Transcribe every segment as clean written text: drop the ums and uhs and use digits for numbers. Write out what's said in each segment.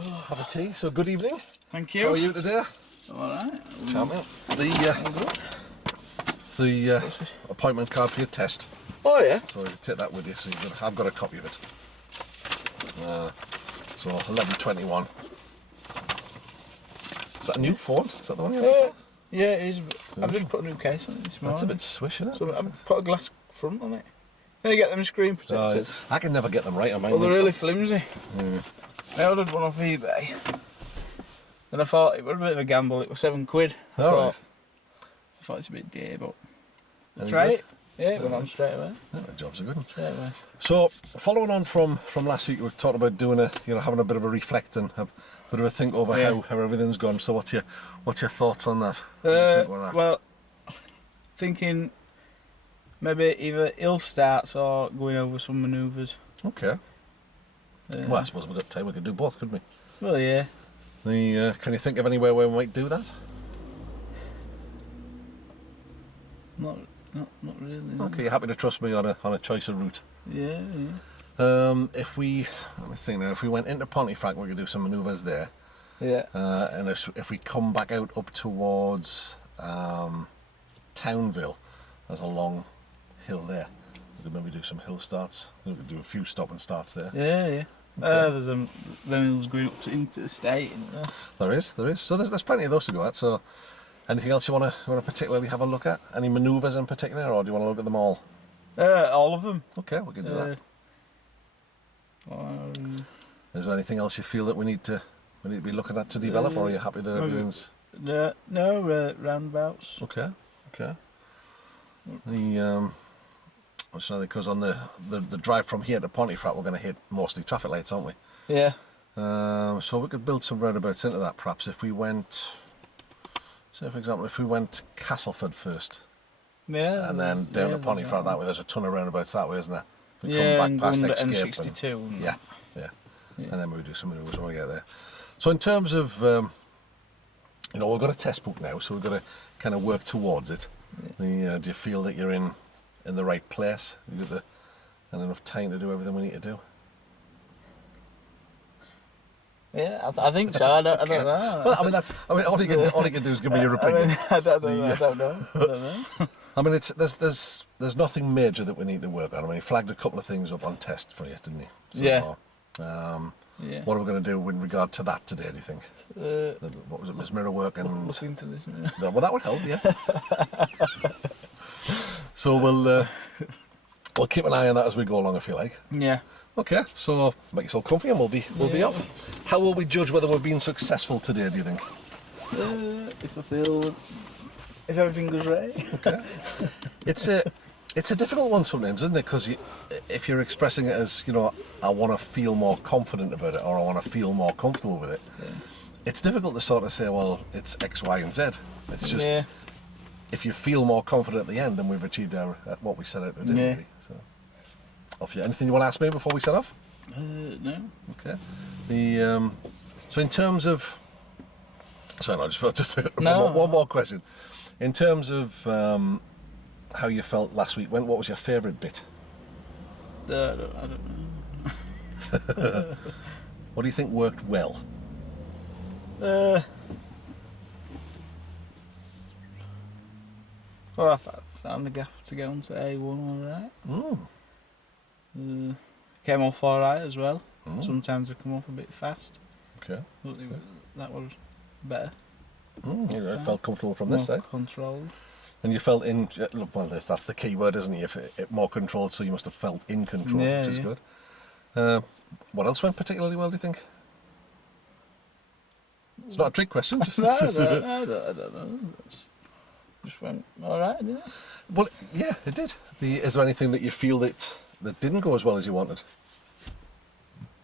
have a tea. So good evening. Thank you. How are you today? Alright. Champion. It's the appointment card for your test. Oh yeah. So you take that with you. So I've got a copy of it. So 11:21. Is that a new Ford? Is that the one you have? Yeah, it is. I've just put a new case on it this morning. That's a bit swish, isn't it? So I've put a glass front on it. You get them screen protectors. I can never get them right on mine. Well, they're really flimsy. I ordered one off eBay. And I thought it was a bit of a gamble. It was £7. I thought it's a bit dear, but try it. Yeah, it went on straight away. Yeah, the job's a good one. Straight away. So, following on from last week, we talked about doing having a bit of a reflect and a bit of a think over how everything's gone. So, what's your thoughts on that? Well, thinking maybe either ill starts or going over some manoeuvres. Okay. Well, I suppose we've got time. We could do both, couldn't we? Well, yeah. Can you think of anywhere where we might do that? Not really. No. Okay, you're happy to trust me on a choice of route. Yeah. If we went into Pontefract, we could do some manoeuvres there. Yeah. And if we come back out up towards Townville, there's a long hill there. We could maybe do some hill starts. We could do a few stop and starts there. Yeah. Okay. There's them hills going up into the state, isn't there? There is. So there's plenty of those to go at. So anything else you want to particularly have a look at? Any manoeuvres in particular, or do you want to look at them all? All of them. Okay, we can do that. Is there anything else you feel that we need to be looking at to develop, or are you happy that everything's? No, roundabouts. Okay. Because on the drive from here to Pontefract, we're going to hit mostly traffic lights, aren't we? Yeah. So we could build some roundabouts into that, perhaps, if we went. Say, for example, if we went Castleford first. Yeah. And then down to Pontefract that way. There's a ton of roundabouts that way, isn't there? If we come back past Escape M62. And Yeah. And then we do some manoeuvres when we get there. So in terms of, we've got a test book now, so we've got to kind of work towards it. Yeah. Do you feel that you're in the right place? You got enough time to do everything we need to do? Yeah, I think so. I don't know. Well, all you can do is give me your opinion. I don't know. I mean, there's nothing major that we need to work on. I mean, he flagged a couple of things up on test for you, didn't he? So, yeah. What are we going to do in regard to that today, do you think? What was it, Miss Mirror work and... Look into this mirror. Well, that would help, yeah. So we'll keep an eye on that as we go along, if you like. Yeah. Okay, so make yourself comfy and we'll be off. How will we judge whether we've been successful today, do you think? If everything goes right. Okay. It's a difficult one sometimes, isn't it? Because if you're expressing it as, I want to feel more confident about it, or I want to feel more comfortable with it, it's difficult to sort of say, well, it's X, Y, and Z. It's just, if you feel more confident at the end, then we've achieved what we set out to do. Yeah. Really. So, off you. Anything you want to ask me before we set off? No. Okay. So in terms of, sorry, no, just one more question. In terms of how you felt last week, what was your favourite bit? I don't know. What do you think worked well? I found the gap to get onto A1 alright. Came off alright as well. Sometimes I come off a bit fast. Okay. But that was better. You felt comfortable from this side. Controlled. And you felt that's the key word, isn't it? More controlled, so you must have felt in control, which is good. What else went particularly well, do you think? It's not a trick question. Just I don't know. Just went alright, didn't it? Well, yeah, it did. Is there anything that you feel that didn't go as well as you wanted?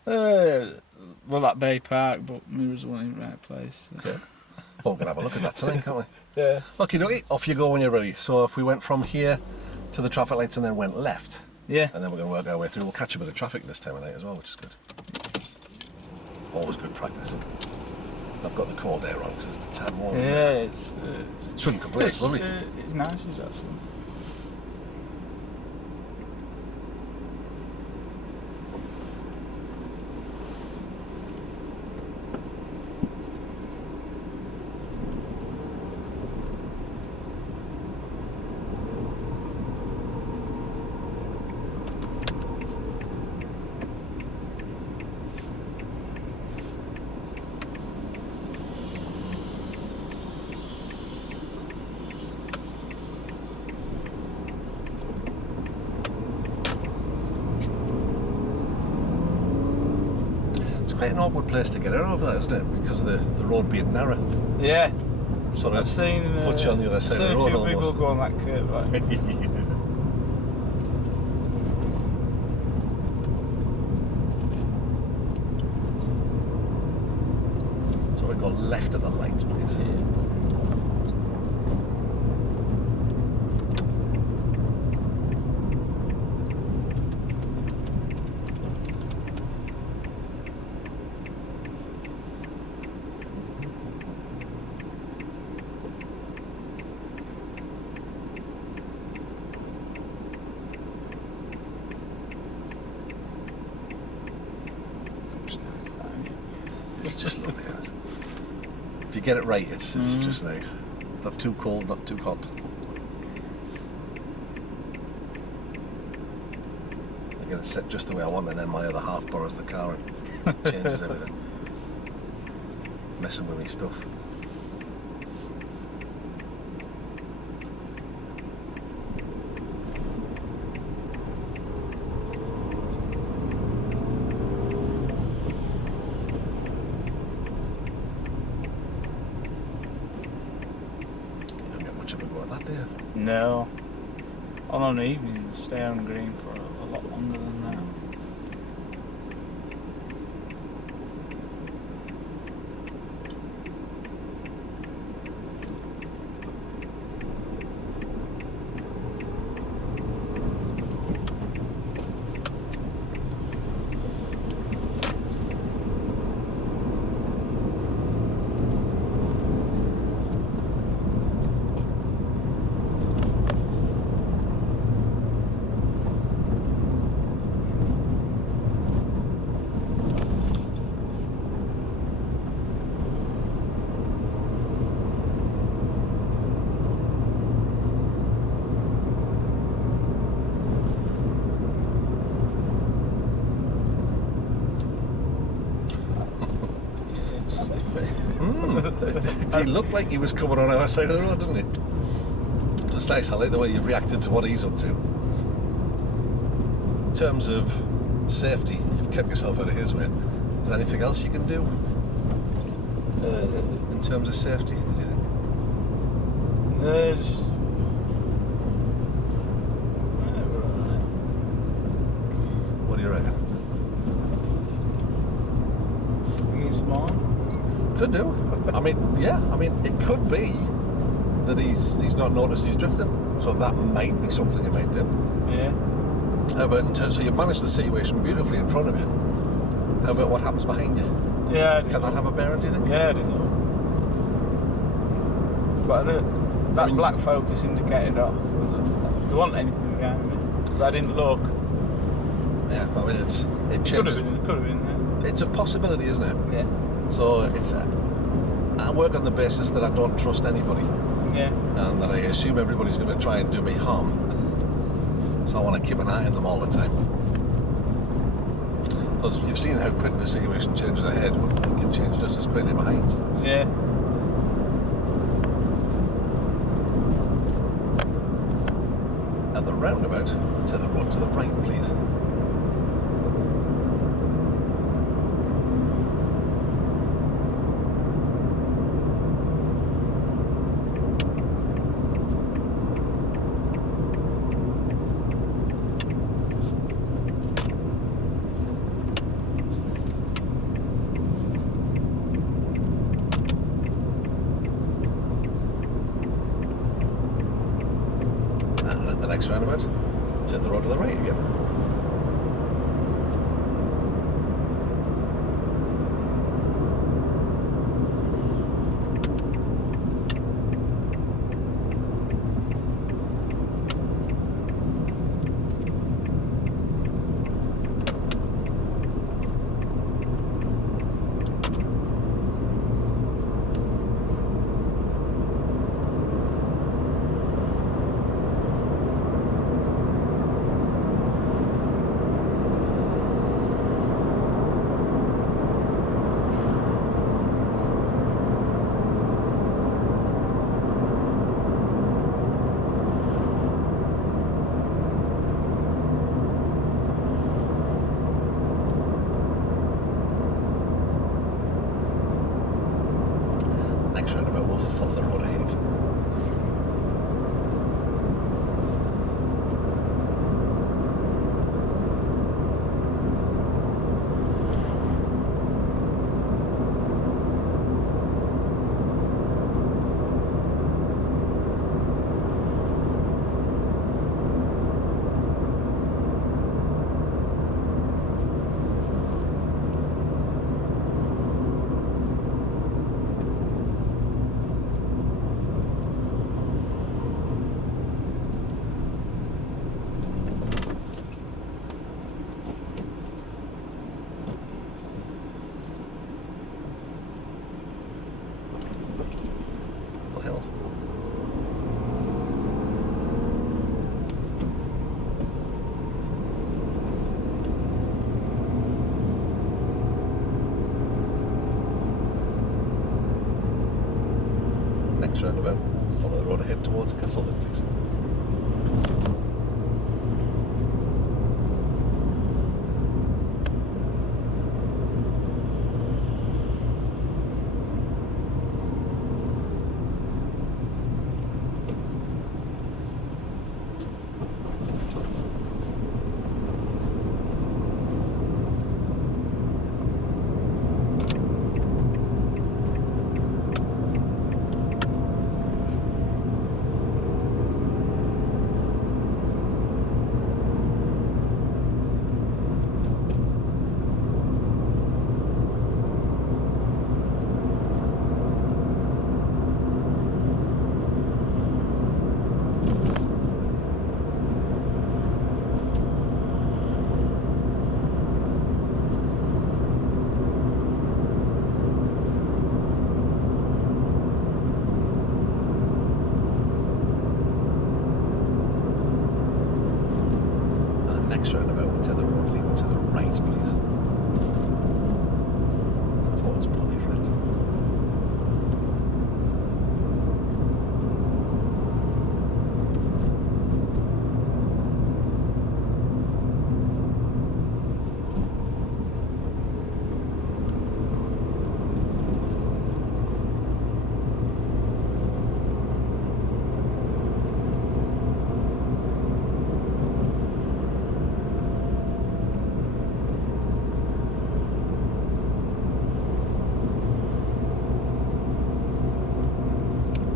Well, that Bay Park, but mirrors weren't in the right place. So. Okay. Well, we're going to have a look at that tonight, can't we? Yeah. Okay, off you go when you're ready. So if we went from here to the traffic lights and then went left, and then we're going to work our way through, we'll catch a bit of traffic this time of night as well, which is good. Always good practice. I've got the cold air on because it's a tad warm. Yeah, it's... shouldn't complain, it's lovely. It's nice, is that so? quite an awkward place to get out of that, isn't it? Because of the road being narrow. Yeah. Sort of I've seen. puts you on the other side of the road I've seen a few almost. people go on that curve. Like. So we go left at the lights, please. Yeah. It's just lovely. Isn't it? If you get it right, it's just nice. Not too cold, not too hot. I get it set just the way I want, and then my other half borrows the car and changes everything. Messing with me stuff. Much of a go at that, do you? No. On an evening, stay on green for a lot longer than that. He looked like he was coming on our side of the road, didn't he? It's nice. I like the way you've reacted to what he's up to. In terms of safety, you've kept yourself out of his way. Is there anything else you can do in terms of safety, do you think? There's. What do you reckon? It's mine. Could do. I mean, yeah. I mean, it could be that he's not noticed he's drifting. So that might be something he might do. Yeah. How about so you've managed the situation beautifully in front of you. How about what happens behind you? Yeah. Can that have a bearing, do you think? Yeah, I didn't know. But that black focus indicated off. There wasn't anything behind me. But I didn't look. Yeah, I mean, it Could have changes. been. Could have been. Yeah. It's a possibility, isn't it? Yeah. So it's I work on the basis that I don't trust anybody, Yeah. and that I assume everybody's going to try and do me harm. So I want to keep an eye on them all the time. Because you've seen how quickly the situation changes ahead, when it can change just as quickly behind. So it's, Yeah. At the roundabout, to the road to the right, please. And at the next roundabout, to the road to the right again. roundabout. Follow the road ahead towards Castleton, please. Next roundabout, we'll take the road leading to the right, please. Towards Pontefract.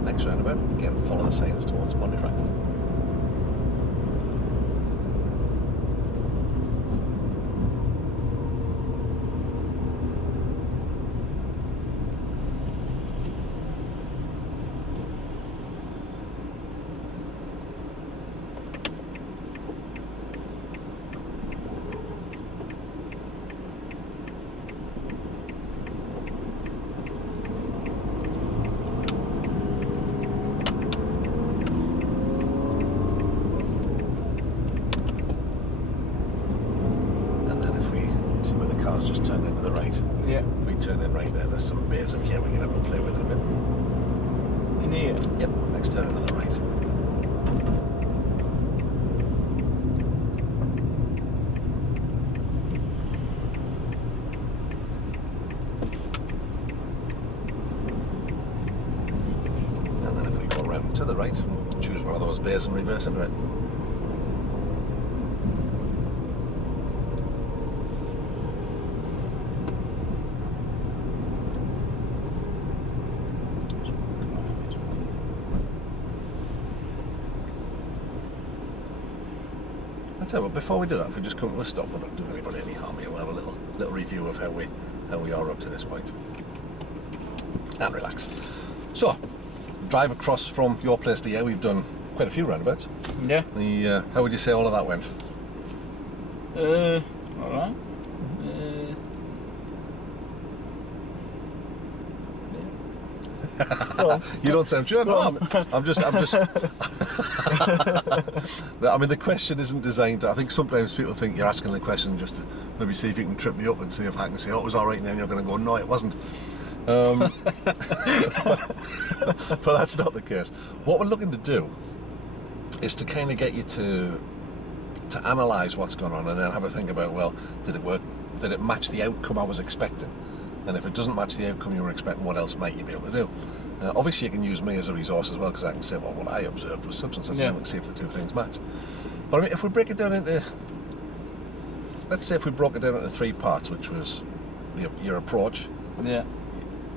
Next roundabout, again follow the signs towards Pontefract. Just turn into the right. Yeah. If we turn in right there, there's some bears in here we can have a play with it a bit. In here? Yep, next turn into the right. And then if we go round to the right, choose one of those bears and reverse into it. Well, before we do that, if we just come to a stop, we're not doing anybody any harm here. We'll have a little review of how we are up to this point, and relax. So, drive across from your place to here. We've done quite a few roundabouts. Yeah. How would you say all of that went? All right. You don't sound sure. No, I'm just. I mean, the question isn't designed to. I think sometimes people think you're asking the question just to maybe see if you can trip me up and see if I can say, "Oh, it was all right," and then you're going to go, "No, it wasn't." But that's not the case. What we're looking to do is to kind of get you to analyse what's going on and then have a think about, well, did it work? Did it match the outcome I was expecting? And if it doesn't match the outcome you were expecting, what else might you be able to do? Obviously, you can use me as a resource as well, because I can say, well, what I observed was such and such, and we can see if the two things match. But I mean, if we break it down into, let's say if we broke it down into 3 parts, which was your approach, yeah,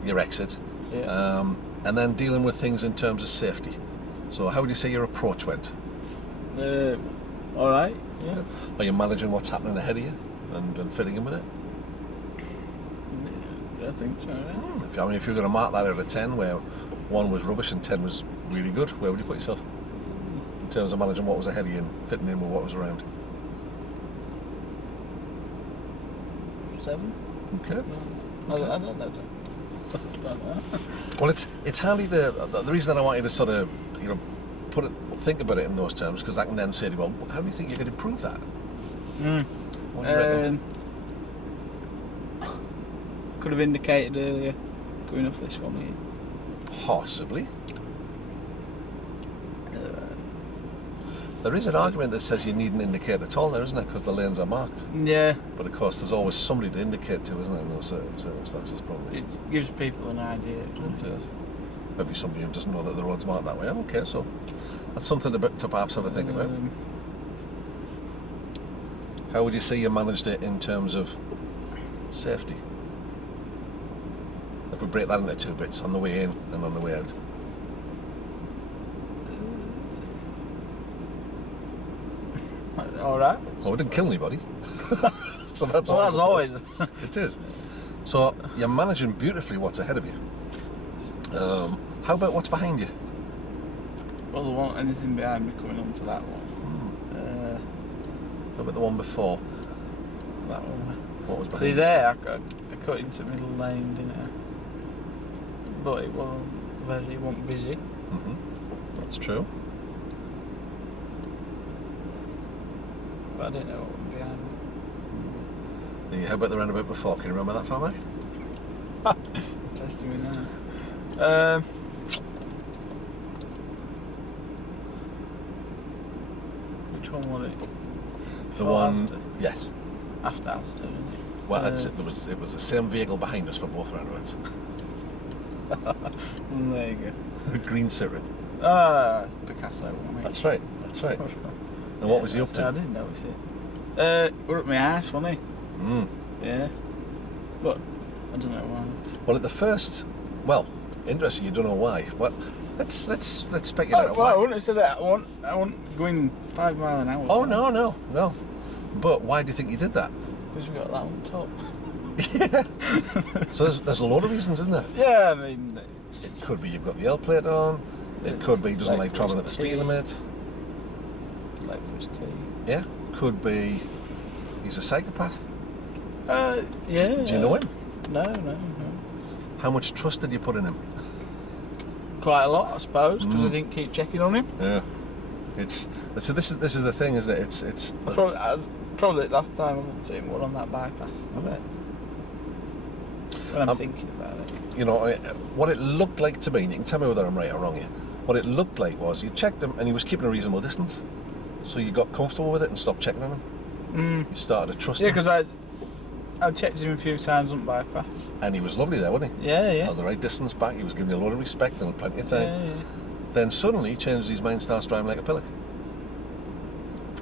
your exit, yeah, and then dealing with things in terms of safety. So how would you say your approach went? All right, yeah. Are you managing what's happening ahead of you and fitting in with it? I think so, yeah. If you're going to mark that out of 10, where 1 was rubbish and 10 was really good, where would you put yourself in terms of managing what was ahead of you and fitting in with what was around? 7. Okay. I don't know. Well, it's handy to. The reason that I want you to sort of think about it in those terms, because I can then say to you, well, how do you think you could improve that? What do you reckon? Could have indicated earlier going off this one here. Possibly. There is an argument that says you need an indicator at all there, isn't it? Because the lanes are marked. Yeah. But of course, there's always somebody to indicate to, isn't there, in those circumstances, probably. It gives people an idea, doesn't it? Maybe somebody who doesn't know that the road's marked that way. Oh, okay, so that's something to perhaps have a think about. How would you say you managed it in terms of safety? If we break that into two bits, on the way in and on the way out. All right. Well, we didn't kill anybody. So that's Well, that's always. It is. So you're managing beautifully what's ahead of you. How about what's behind you? Well, there wasn't anything behind me coming onto that one. How about the one before? That one. What was behind See you? there, I cut into middle lane, didn't I? But it wasn't busy. That's true. But I didn't know what was behind me. How about the roundabout before? Can you remember that far back? Testing me now. Which one was it? The Before one. Asda? Yes. After Asda, isn't it? Well, it was the same vehicle behind us for both roundabouts. There you go. Green Citroen. Picasso one, mate. That's right. That's right. And what was he up I to? didn't notice it. We're up my ass, wasn't he? Yeah. But I don't know why. Well, at the first, interesting. You don't know why. Well, let's speculate. Well, I wouldn't have said that. I wasn't going 5 miles an hour. Oh no. But why do you think you did that? Because we got that on top. So there's a lot of reasons, isn't there? Yeah, I mean, It could be you've got the L plate on. It could be he doesn't like travelling at the speed limit. Late for his tea. Yeah. Could be he's a psychopath. Yeah. Do you know him? No. How much trust did you put in him? Quite a lot, I suppose, because I didn't keep checking on him. Yeah. So this is the thing, isn't it? It's Probably last time I went to him, we're on that bypass. I bet. When I'm thinking about it. You know, what it looked like to me, and you can tell me whether I'm right or wrong here, what it looked like was you checked him and he was keeping a reasonable distance. So you got comfortable with it and stopped checking on him. You started to trust him. Yeah, because I checked him a few times on bypass. And he was lovely there, wasn't he? Yeah. Held the right distance back, he was giving you a lot of respect and plenty of time. Yeah. Then suddenly he changes his mind, starts driving like a pillock.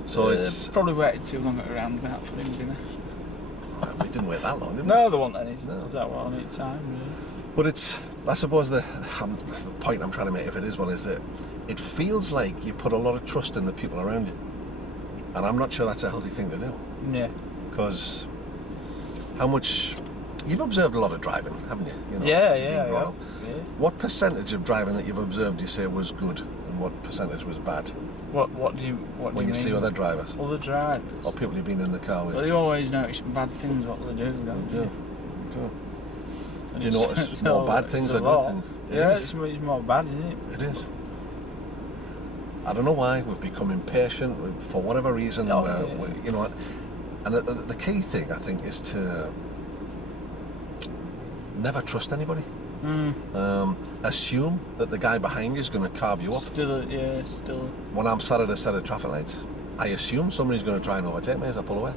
So it's... Probably waited too long at a roundabout for him, didn't We didn't wait that long, did we? No, there wasn't any. No. That was any time, really. But it's, I suppose the point I'm trying to make, if it is one, is that it feels like you put a lot of trust in the people around you. And I'm not sure that's a healthy thing to do. Yeah. Because how much... You've observed a lot of driving, haven't you? You know, Yeah. as you've been growing up. Yeah. What percentage of driving that you've observed do you say was good, and what percentage was bad? What do you When mean? you see other drivers, Other drivers? or people you've been in the car with? Well, you always notice bad things what they do, don't you? Do you notice more bad things it's a or lot. good things? Yeah, it's more bad, isn't it? It is. I don't know why we've become impatient for whatever reason. You know, and the key thing I think is to never trust anybody. Assume that the guy behind you is going to carve you up. Still. When I'm sat at a set of traffic lights, I assume somebody's going to try and overtake me as I pull away,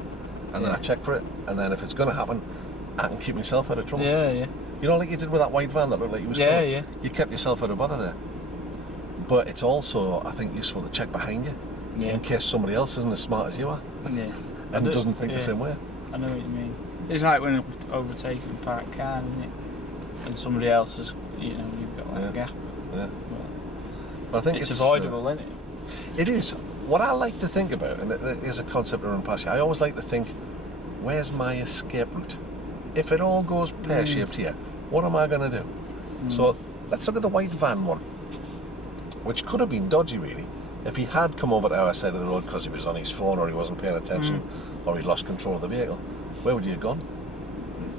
and then I check for it, and then if it's going to happen, I can keep myself out of trouble. Yeah. You know, like you did with that white van that looked like you was Yeah, going. yeah. You kept yourself out of bother there. But it's also, I think, useful to check behind you in case somebody else isn't as smart as you are Yeah. and doesn't think the same way. I know what you mean. It's like when I'm overtaking a parked car, isn't it? And somebody else has, you've got like a gap. Yeah. But I think It's avoidable, isn't it? It is. What I like to think about, and it is a concept to run past you, I always like to think, where's my escape route? If it all goes pear-shaped here, what am I going to do? So let's look at the white van one, which could have been dodgy, really, if he had come over to our side of the road because he was on his phone or he wasn't paying attention or he lost control of the vehicle. Where would you have gone?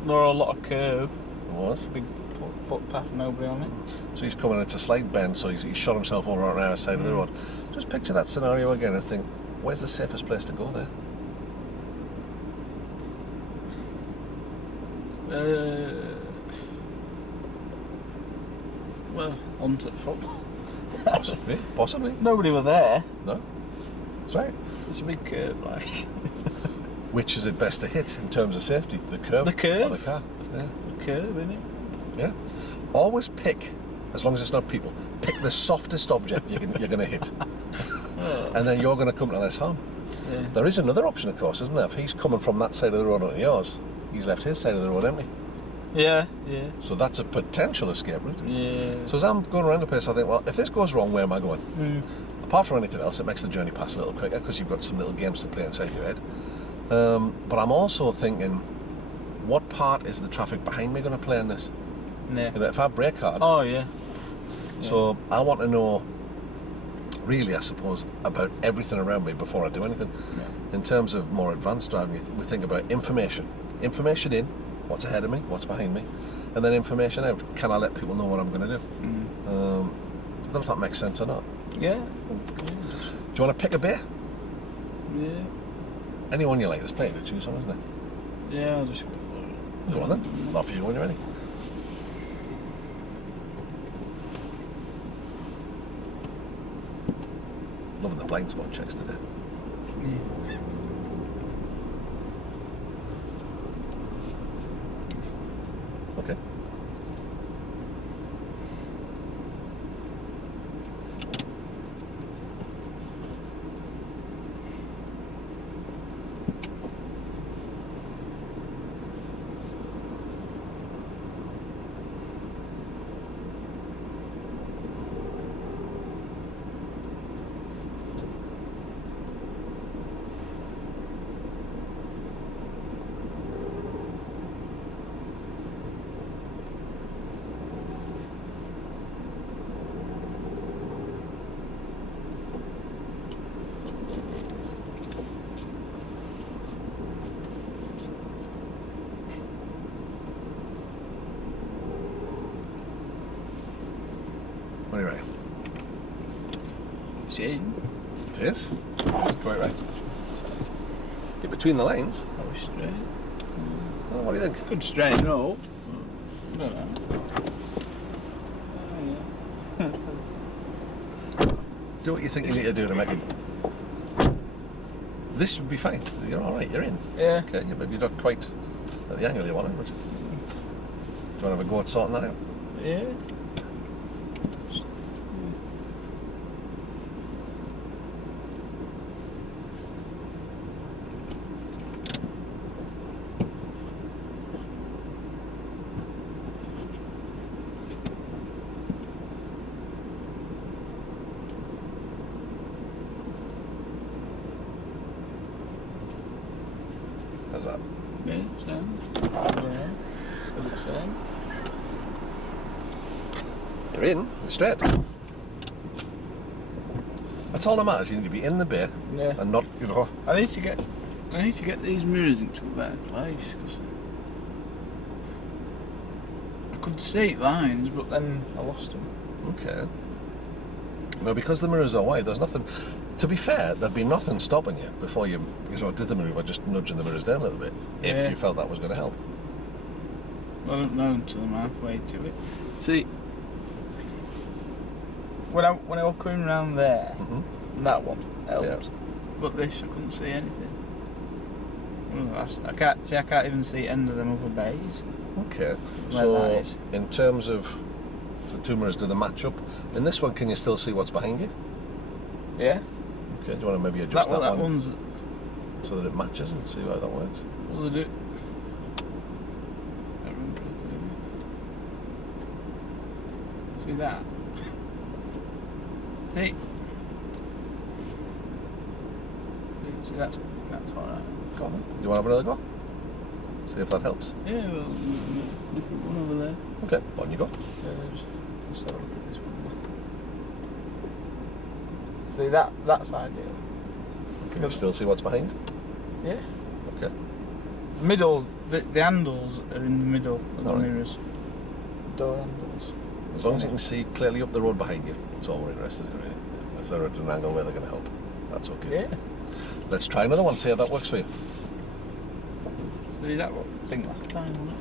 There are a lot of curb. What? Big footpath, nobody on it. So he's coming, it's a slight bend, so he's shot himself over on our side of the road. Just picture that scenario again and think, where's the safest place to go there? Well, onto the foot. Possibly. Nobody was there. No. That's right. It's a big curve, like. Which is it best to hit in terms of safety? The curb? The curb. Or the car? Yeah. The curve, innit? Yeah. Always pick, as long as it's not people, pick the softest object you're going to hit. And then you're going to come to less harm. Yeah. There is another option, of course, isn't there? If he's coming from that side of the road onto yours, he's left his side of the road empty. Yeah. So that's a potential escape route. Yeah. So as I'm going around the place, I think, well, if this goes wrong, where am I going? Apart from anything else, it makes the journey pass a little quicker because you've got some little games to play inside your head. But I'm also thinking, what part is the traffic behind me going to play in this? Yeah. You know, if I brake hard, Oh, yeah. so I want to know, really, I suppose, about everything around me before I do anything. Yeah. In terms of more advanced driving, we think about information. Information in, what's ahead of me, what's behind me, and then information out. Can I let people know what I'm going to do? I don't know if that makes sense or not. Yeah. Do you want to pick a beer? Yeah. Anyone you like, there's plenty to choose from, isn't there? Yeah, I'll just go for it. Go on then, off you when you're ready. Loving the blind spot checks today. Yeah. Okay. What are you ready? Shane. It is. Quite right. Get between the lanes. That was straight. Oh, what do you think? Good straighten up. I don't know. Do what you think you need to do to make it. This would be fine. You're all right. You're in. Yeah. Okay. Yeah, but you're not quite at the angle you wanted. But do you want to have a go at sorting that out? Yeah. How's that? Yeah, sounds. Yeah. Does it sound? You're in. You're straight. That's all that matters. You need to be in the bay Yeah. and not, you know. I need to get these mirrors into a better place because I could see lines, but then I lost them. Okay. Well, because the mirrors are wide, there's nothing. To be fair, there'd be nothing stopping you before you did the move by just nudging the mirrors down a little bit, if Yeah. you felt that was going to help. I don't know until I'm halfway to it. See, when I was coming round there, that one helped, Yeah. but this I couldn't see anything. I can't even see end of them other bays. Okay. Where So, that is. in terms of the two mirrors, do they match up? In this one, can you still see what's behind you? Yeah. Okay. Do you want to maybe adjust that one one's. so that it matches and see how that works? What do they do? I don't remember how to do it. See that? See, that's alright. Go on then. Do you want to have another go? See if that helps. Yeah, well, different one over there. Okay. On you go. Just have a look at this one. See that's ideal. Can you still see what's behind? Yeah. Okay. Middles, the handles are in the middle of the Alright. mirrors. Door handles. As long as you can see clearly up the road behind you, that's all we're interested in, really. If they're at an angle where they're going to help, that's okay. Yeah. Let's try another one, see how that works for you. See that what thing last time, wasn't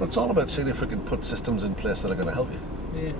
But it's all about seeing if we can put systems in place that are going to help you. it? Yeah.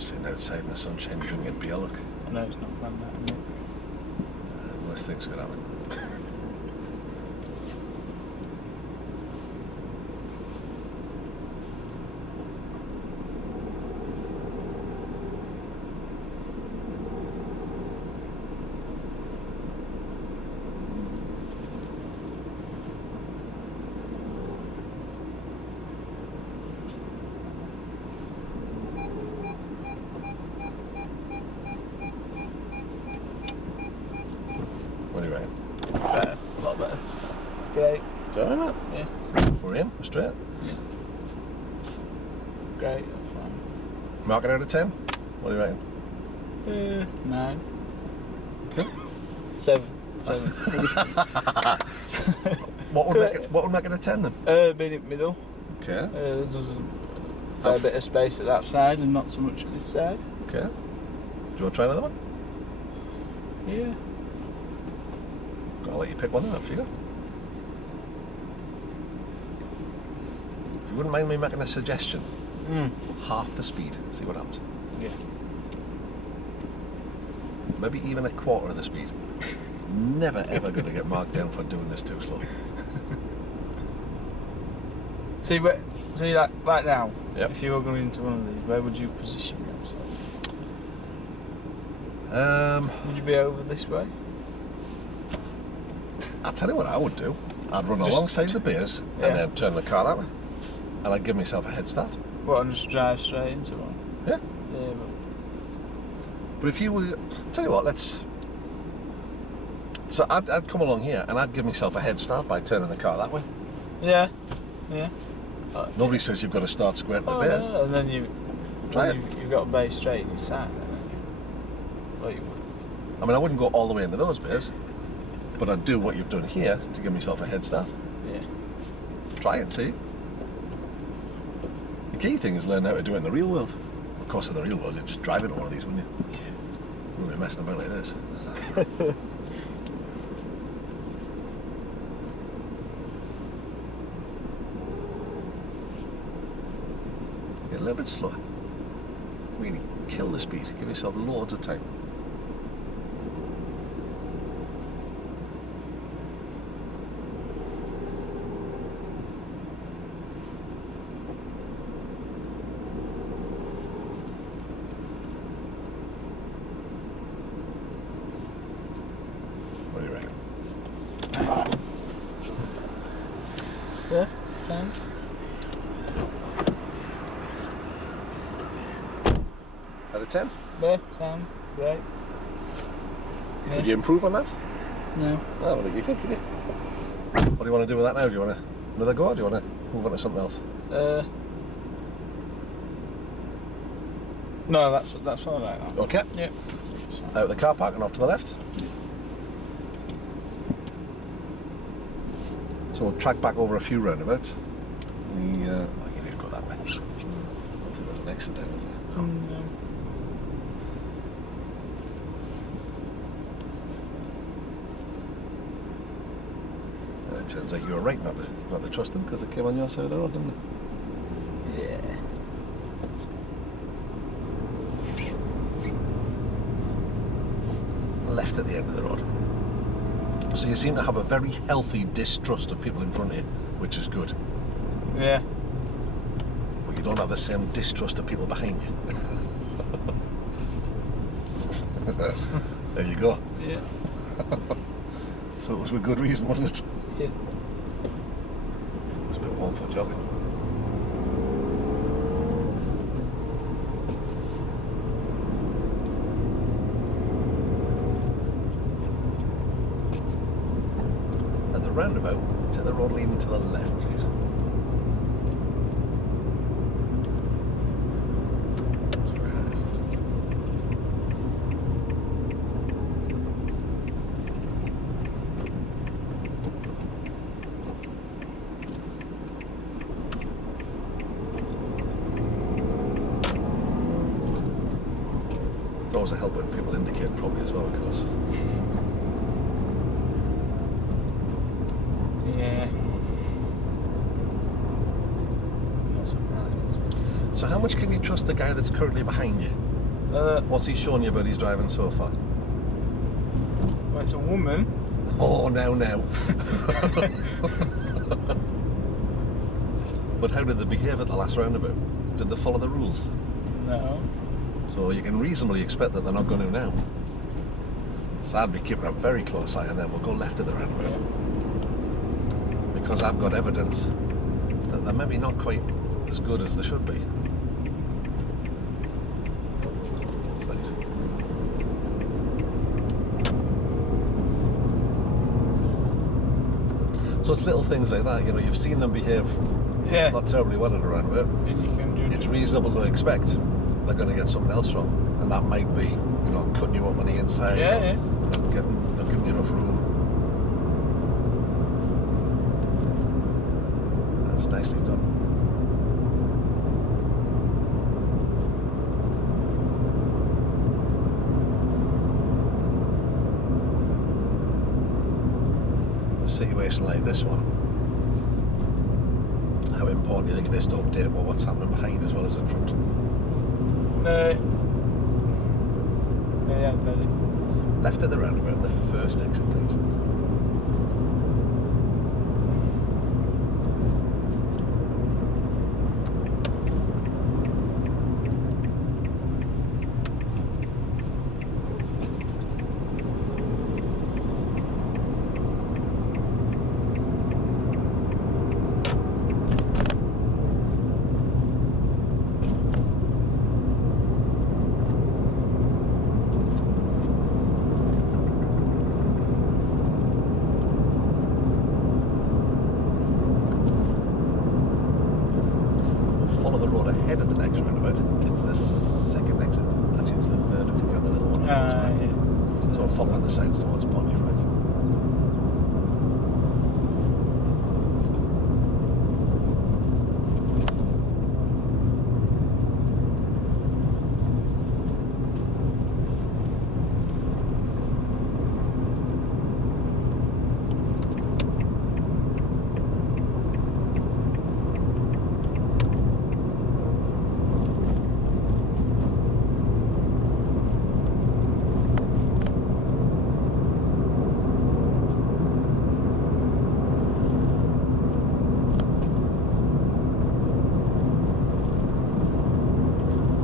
Sitting outside in the sunshine drinking beer, look. I know it's not planned that, is it? Worst things could happen. What do you reckon? Better, a lot better. Great. Is that right? Yeah. We're in, we're straight. Great, that's fine. Mark it out of 10? What do you reckon? 9. Okay. 7. What would make it a 10 then? Being in the middle. Okay. There's a fair bit of space at that side and not so much at this side. Okay. Do you want to try another one? Yeah. I'll let you pick one then, off you go. If you wouldn't mind me making a suggestion, half the speed, see what happens. Yeah. Maybe even a quarter of the speed. Never ever going to get marked down for doing this too slow. See, like now, Yep. if you were going into one of these, where would you position yourself? Would you be over this way? I'll tell you what I would do. I'd run Just- alongside the base Yeah. and then turn the car that way. And I'd give myself a head start. What, and just drive straight into one? Yeah. Yeah, But if you were... Tell you what, let's... So I'd come along here and I'd give myself a head start by turning the car that way. yeah. Nobody says you've got to start square to the Oh, base. no, and then Try it. you've got a base straight in your side, haven't you? Well, you I mean, I wouldn't go all the way into those bays, but I'd do what you've done here to give myself a head start. yeah. Try it, see. The key thing is learn how to do it in the real world. Of course, in the real world, you'd just drive into one of these, wouldn't you? You wouldn't be messing about like this. Get a little bit slower. Really kill the speed. Give yourself loads of time. What do you reckon? Yeah, fine. Out of 10? Yeah, fine. Great. Yeah. Could you improve on that? No. I don't think you could you? What do you want to do with that now? Do you want to another go or do you want to move on to something else? No, that's all right. That. Okay. Yeah. So, Out of the car park and off to the left. So we'll track back over a few roundabouts. You need to go that way. I don't think there's an exit there, is there? No. no. It turns out you were right not to trust them because they came on your side of the road, didn't they? Yeah. Left at the end of the road. So you seem to have a very healthy distrust of people in front of you, which is good. Yeah. But you don't have the same distrust of people behind you. There you go. Yeah. So it was with good reason, wasn't it? Yeah. It was a bit warm for jogging. At the roundabout, take the road leading to the left, please. That's right. It's always a help when people indicate probably as well, of course. Yeah. Not surprised. So how much can you trust the guy that's currently behind you? What's he shown you about his driving so far? Well, it's a woman. Oh, now. But how did they behave at the last roundabout? Did they follow the rules? No. So you can reasonably expect that they're not going to now. So I'd be keeping a very close eye on them. We'll go left of the roundabout. Yeah. Because I've got evidence that they're maybe not quite as good as they should be. It's nice. So it's little things like that, you've seen them behave not terribly well at a roundabout. And you can judge It's it. reasonable to expect they're going to get something else wrong. And that might be, cutting you up on the inside. Yeah. Not giving you enough room. That's nicely done. A situation like this one, how important do you think it is to update what's happening behind as well as in front? Yeah, very. Left of the roundabout, the first exit, please. Follow the road ahead of the next roundabout. It's the second exit. Actually, it's the third if you've got the little one that goes back. Yeah. So following the signs towards Pony, right?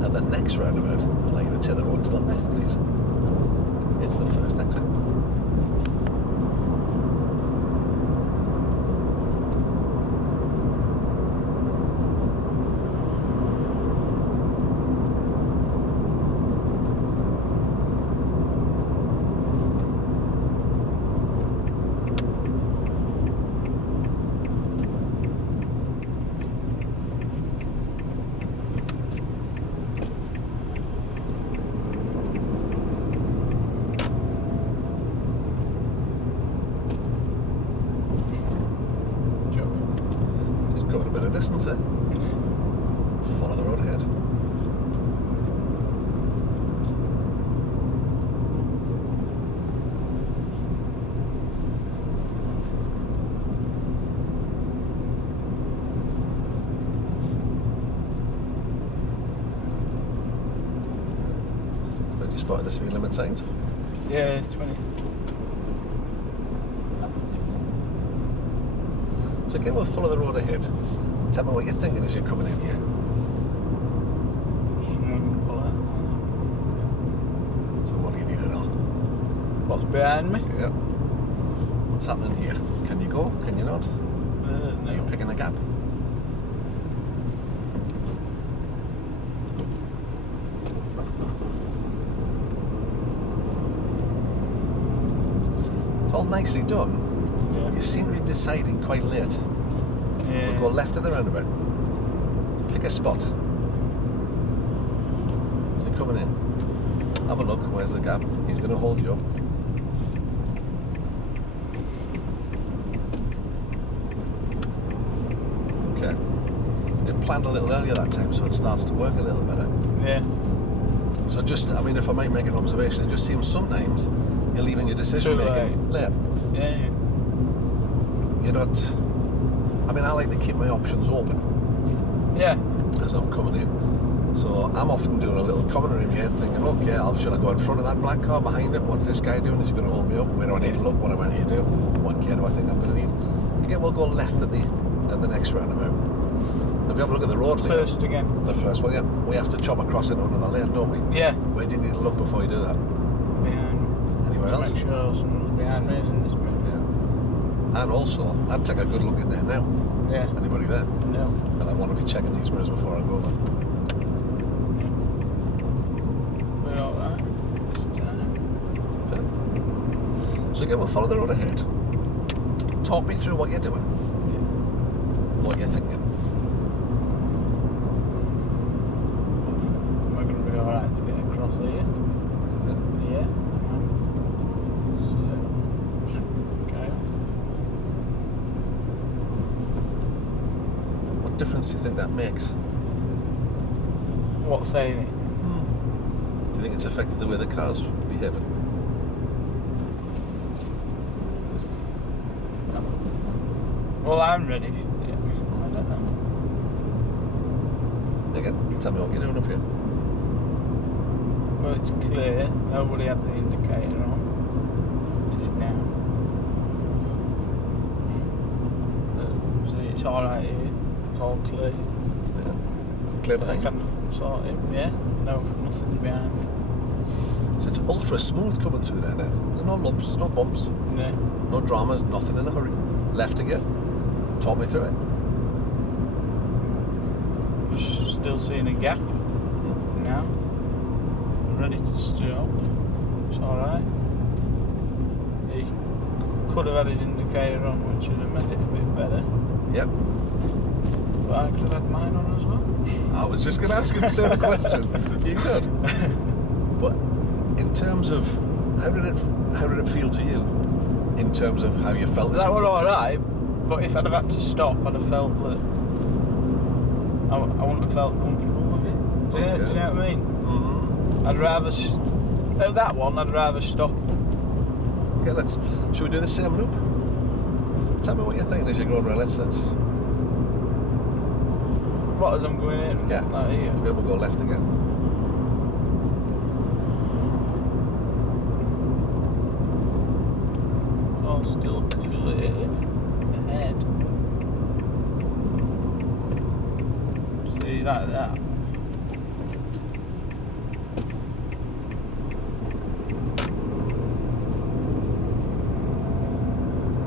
At the next roundabout, I'd like you to take the road to the left, please. It's the first exit. Just covered a bit of distance there. Follow the road ahead. Have you spotted the speed limit signs? Yeah, 20. So again, we'll follow the road ahead. Tell me what you're thinking as you're coming in here. So what do you need to know? What's behind me? Yeah. What's happening here? Can you go? Can you not? Are you No. picking the gap? It's all nicely done. You seem to be deciding quite late. Yeah. We'll go left of the roundabout. Pick a spot. So you're coming in. Have a look. Where's the gap? He's going to hold you up. Okay. You planned a little earlier that time, so it starts to work a little better. Yeah. So if I might make an observation, it just seems sometimes you're leaving your decision making late. Yeah. You're not. I like to keep my options open Yeah. as I'm coming in. So I'm often doing a little commentary in my head thinking, okay, should I go in front of that black car behind it? What's this guy doing? Is he going to hold me up? Where do I need to look? What do I need to do? What gear do I think I'm going to need? Again, we'll go left at the next roundabout. If you have a look at the road, First again. the first one, yeah, we have to chop across into another lane, don't we? Yeah. Where do you need to look before you do that? Behind. Anywhere else? Make sure someone's behind me in this bit. Yeah. And also, I'd take a good look in there now. Yeah. Anybody there? No. And I want to be checking these mirrors before I go over. We're alright this time. So again, we'll follow the road ahead. Talk me through what you're doing. What you're thinking. We're going to be alright to get across here. Yeah. So, okay. What difference do you think that makes? What's saying it? Do you think it's affected the way the car's behaving? Well, I'm ready. Yeah. I don't know. Again, tell me what you're doing up here. Well, it's clear. Nobody had the indicator on. Is it now? So it's alright here. It's all clear. Yeah. Is it clear I behind you? can sort it. Yeah. No, nothing behind me. So it's ultra smooth coming through there now. There's no lumps, there's no bumps, Yeah. no dramas, nothing in a hurry. Left again. Talk me through it. Just still seeing a gap now. Ready to stop. It's alright. He could have had his indicator on, which would have made it a bit better. Yep. But I could have had mine on as well. I was just going to ask you the same question. You could. But in terms of how did it feel to you? In terms of how you felt? That were alright, but if I'd have had to stop, I'd have felt that I wouldn't have felt comfortable with it. Do you know what I mean? Mm-hmm. I'd rather that one. I'd rather stop. Okay, should we do the same loop? Tell me what you're thinking as you're going around. Let's. What as I'm going in? Yeah. Like here. Maybe we'll go left again. It's all still clear ahead. See like that.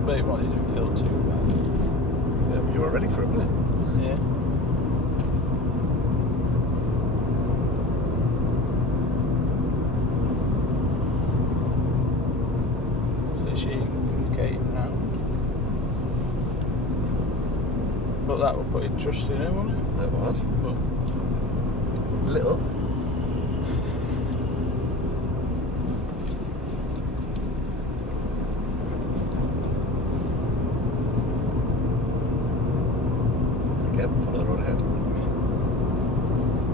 But it didn't feel too bad. Yeah, you were ready for a minute. Yeah. So she indicating round. But that would put trust in her, wouldn't it? It was. But Little. Again, follow the road ahead.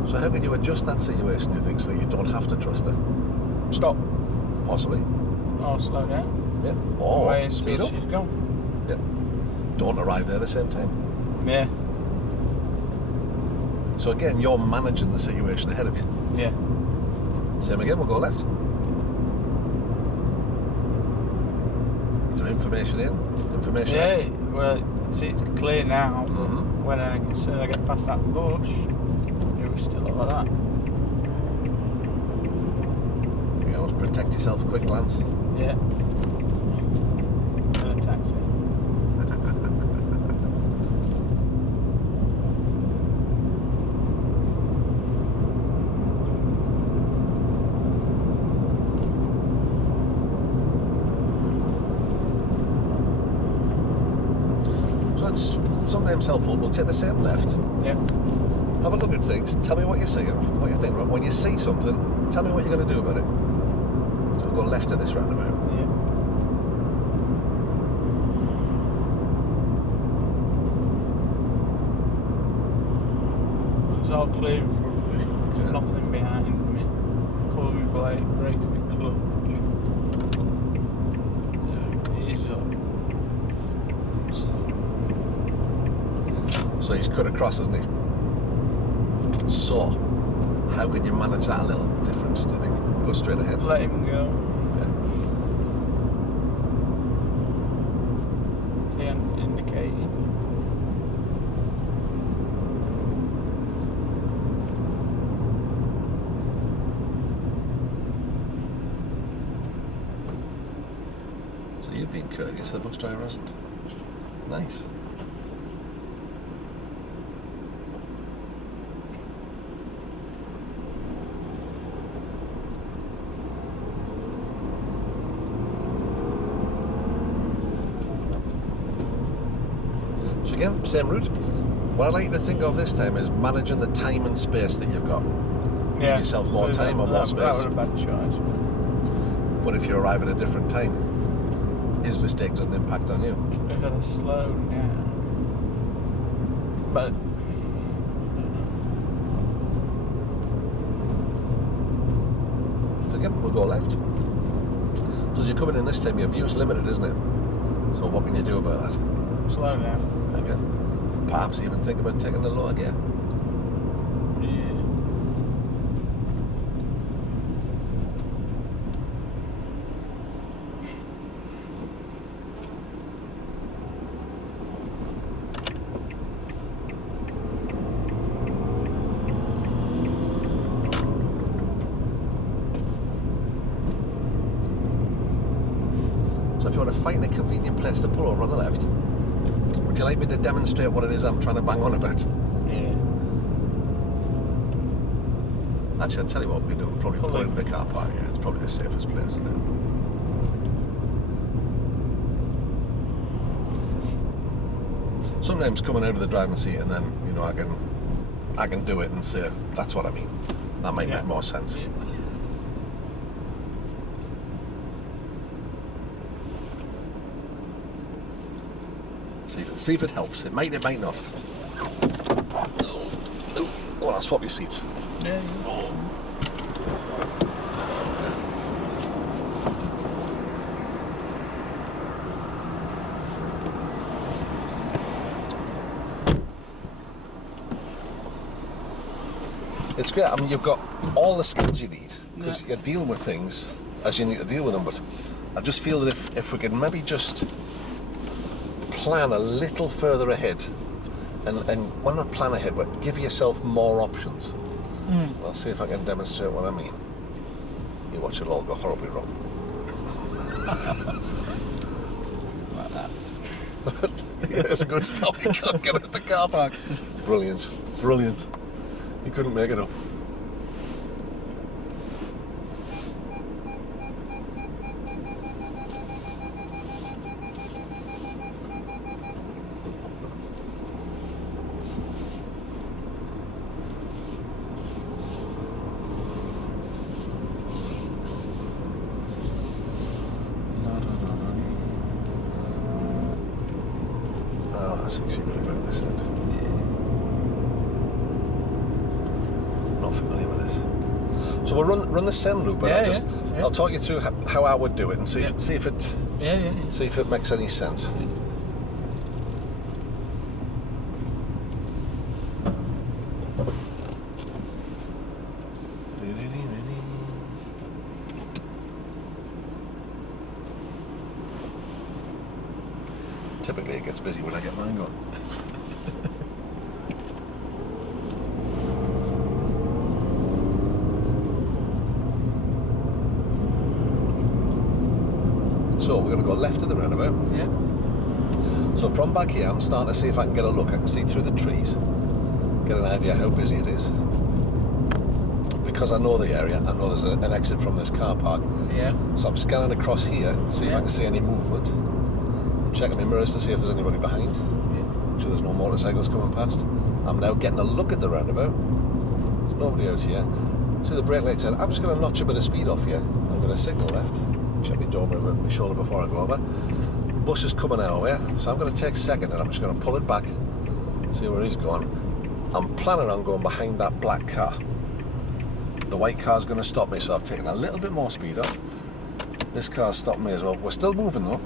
So how can you adjust that situation, you think, so you don't have to trust her? stop. Possibly. Or slow down. Yeah. Or Wait speed until up. she's gone. Yeah. Don't arrive there at the same time. Yeah. So again, you're managing the situation ahead of you. Yeah. Same again, we'll go left. Is there information in? Information Yeah. out? Well, see, it's clear now. Mhm. When as soon as I get past that bush, it was still like that. You know, protect yourself, quick glance. Yeah. And a taxi. So it's sometimes helpful. We'll take the same left, Yeah. have a look at things, tell me what you're seeing, what you're thinking. When you see something, tell me what you're going to do about it. So we'll go left at this roundabout. Yeah. It's all clear in front of me. Okay. Nothing behind me. Cover me blade, brake me clutch. He's up. So he's cut across, hasn't he? So, How can you manage that a little different, do you think? Go straight ahead. Let him go. Yeah. Yeah, indicating. So you've been courteous, the bus driver hasn't. Nice. So again, same route. What I'd like you to think of this time is managing the time and space that you've got. Yeah. Give yourself more time or more That space. was a bad choice. But if you arrive at a different time, his mistake doesn't impact on you. We've got to slow down. But So again, we'll go left. So as you're coming in this time, your view's limited, isn't it? So what can you do about that? slow down. Okay. Perhaps even think about taking the lower gear. Yeah. So if you want to find a convenient place to pull over on the left, would you like me to demonstrate what it is I'm trying to bang on about? Yeah. Actually, I'll tell you what we do. We'll probably pull into the car park. Yeah, it's probably the safest place, isn't it? Sometimes coming out of the driving seat and then, you know, I can do it and say, that's what I mean. That might make more sense. Yeah. See if it helps. It might not. Oh, I'll swap your seats. Yeah. It's great. I mean, you've got all the skills you need because you're dealing with things as you need to deal with them. But I just feel that if we can maybe just plan a little further ahead, and well, not plan ahead, but give yourself more options. I'll see if I can demonstrate what I mean. You watch it all go horribly wrong. Like that. Yeah, it's a good stop. You can't get out the car park. Brilliant. Brilliant. You couldn't make it up. Oh, I think you've got to go at this end. Not familiar with this. So we'll run the same loop, and I'll talk you through how I would do it and see if it Yeah. see if it makes any sense. Typically, it gets busy when I get mine going. So we're going to go left of the roundabout. Yeah. So from back here, I'm starting to see if I can get a look. I can see through the trees, get an idea how busy it is. Because I know the area, I know there's an exit from this car park. Yeah. So I'm scanning across here, see if I can see any movement. Checking my mirrors to see if there's anybody behind. Make sure there's no motorcycles coming past. I'm now getting a look at the roundabout. There's nobody out here. See the brake lights on. I'm just going to notch a bit of speed off here. I'm going to signal left. Check my door over my shoulder before I go over. Bus is coming our way, so I'm going to take second and I'm just going to pull it back, see where he's going. I'm planning on going behind that black car. The white car's going to stop me, so I've taken a little bit more speed up. This car's stopped me as well. We're still moving though.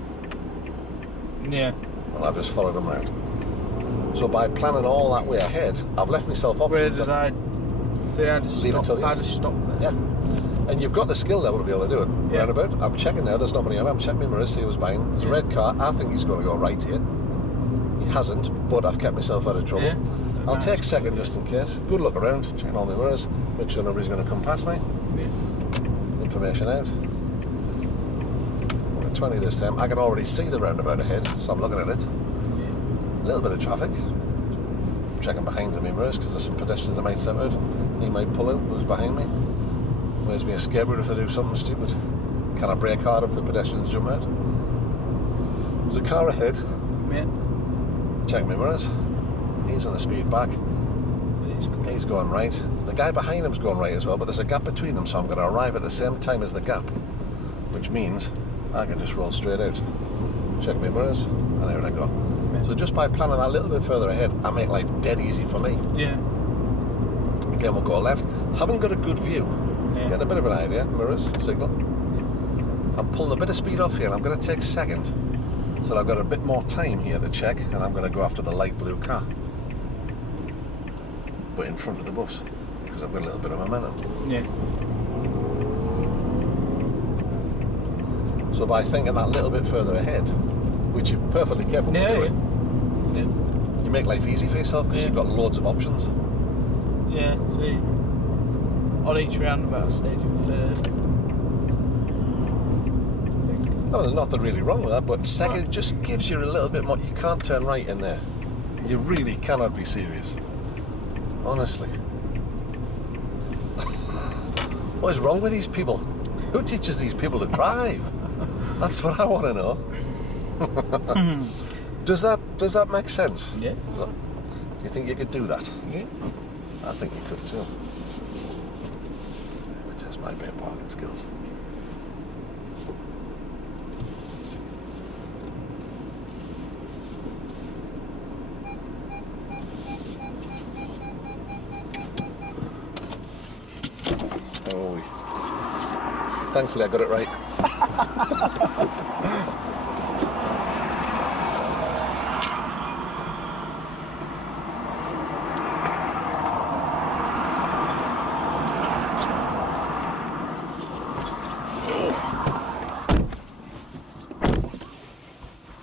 Yeah. And I've just followed them round. So by planning all that way ahead, I've left myself options. Where does I See, I just Leave it till stopped. the I end. just stopped there. Yeah. And you've got the skill level to be able to do it. Yeah. Roundabout. I'm checking now, there's nobody on. I'm checking my mirrors, see who's behind. There's a red car. I think he's going to go right here. He hasn't, but I've kept myself out of trouble. Yeah. I'll Nice. take second just in case. Good look around, checking all my mirrors, make sure nobody's going to come past me. Yeah. Information out. We're at 20 this time. I can already see the roundabout ahead, so I'm looking at it. A little bit of traffic. Checking behind the mirrors because there's some pedestrians that might step out. He might pull out. Who's behind me? Where's my escape route if they do something stupid? Can I brake hard if the pedestrians jump out? There's a car ahead. Yeah. Check my mirrors. He's on the speed back. He's going right. The guy behind him's going right as well, but there's a gap between them, so I'm going to arrive at the same time as the gap, which means I can just roll straight out. Check my mirrors, and there I go. So just by planning that a little bit further ahead, I make life dead easy for me. Yeah. Again, we'll go left. Haven't got a good view. Yeah. Getting a bit of an idea. Mirrors, signal. I'm pulling a bit of speed off here, and I'm going to take second. So I've got a bit more time here to check, and I'm going to go after the light blue car. But in front of the bus, because I've got a little bit of momentum. Yeah. So by thinking that little bit further ahead, which you're perfectly capable of doing, Yeah. you make life easy for yourself because you've got loads of options. Yeah. See, on each roundabout, stage in third. No, there's nothing really wrong with that, but second just gives you a little bit more. You can't turn right in there. You really cannot be serious. Honestly. What is wrong with these people? Who teaches these people to drive? That's what I want to know. Does that make sense? Yeah. You think you could do that? Yeah. I think you could too. Let me test my bare parking skills. Thankfully I got it right.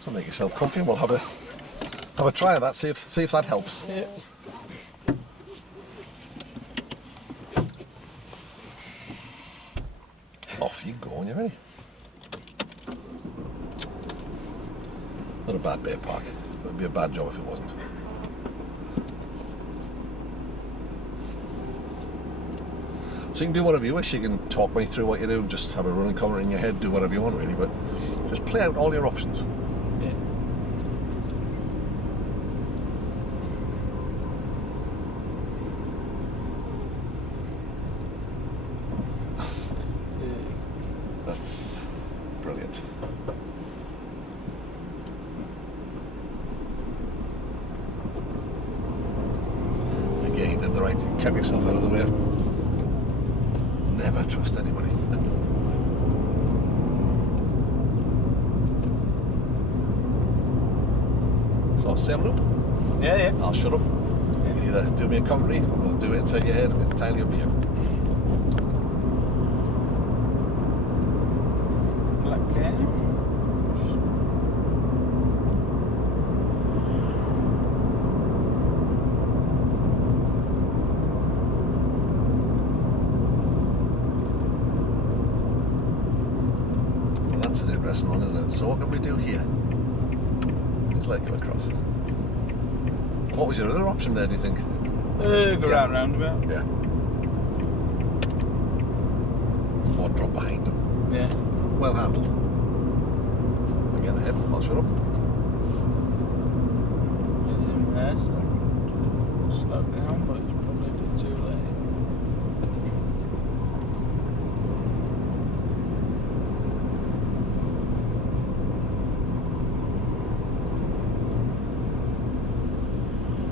So make yourself comfy and we'll have a try of that, see if that helps. Yeah. Off you go when you're ready. Not a bad bay park. It would be a bad job if it wasn't. So you can do whatever you wish. You can talk me through what you do, just have a running comment in your head, do whatever you want really, but just play out all your options. Yeah. That's brilliant. Again, you did the right thing. Kept yourself out of the way. Never trust anybody. So, same loop. Yeah. Yeah. I'll shut up. You can either do me a concrete or do it inside your head. Entirely up to you. Okay. Well, that's an interesting one, isn't it? So what can we do here? Let's let you across. What was your other option there, do you think? Go roundabout. Yeah. Or drop behind them. Yeah. Well handled. Again ahead, I'll shut up. It's in there, so slow down, but it's probably a bit too late.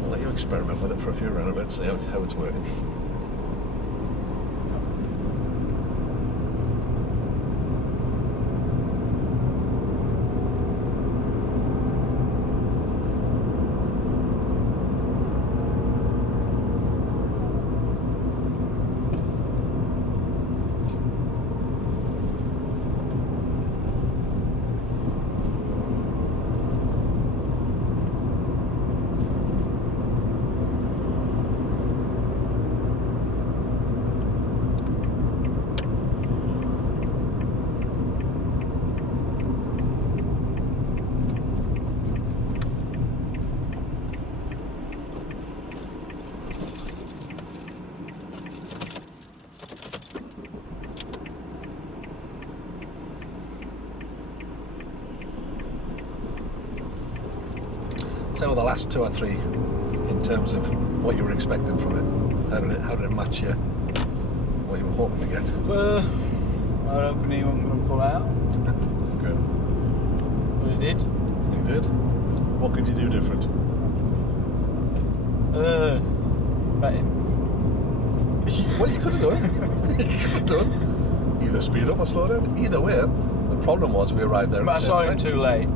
I'll let you experiment with it for a few roundabouts, see how it's working. how were the last 2 or 3 in terms of what you were expecting from it? How did it match you? What you were hoping to get? I was hoping he wasn't going to pull out. Good. But he did. You did? What could you do different? Bet him. Well, you could have done. You could have done. Either speed up or slow down. Either way, the problem was we arrived there at But I the saw same him time. too late.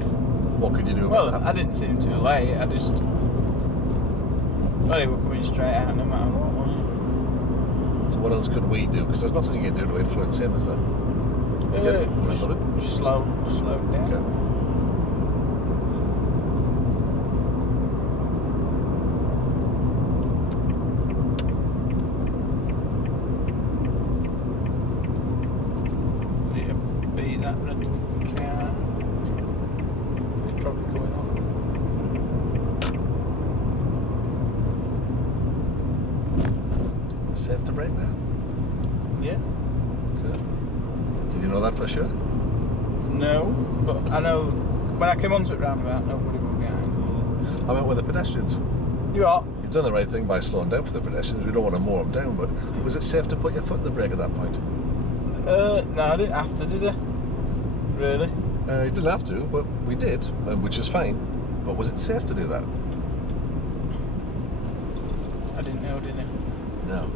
What could you do Well, about I didn't see him too late. I just... Well, he were coming straight out no matter what, wasn't that? So what else could we do? Because there's nothing you can do to influence him, is there? Just slow down. Okay. Beat that red car. It's probably going on. Safe to brake now? Yeah. Good. Did you know that for sure? No, but I know when I came onto it roundabout, nobody was behind me. I went with the pedestrians. You are? You've done the right thing by slowing down for the pedestrians. We don't want to mow them down, but was it safe to put your foot in the brake at that point? No, I didn't have to, did I? Really? You didn't have to, but we did, which is fine. But was it safe to do that? I didn't know, did I? No.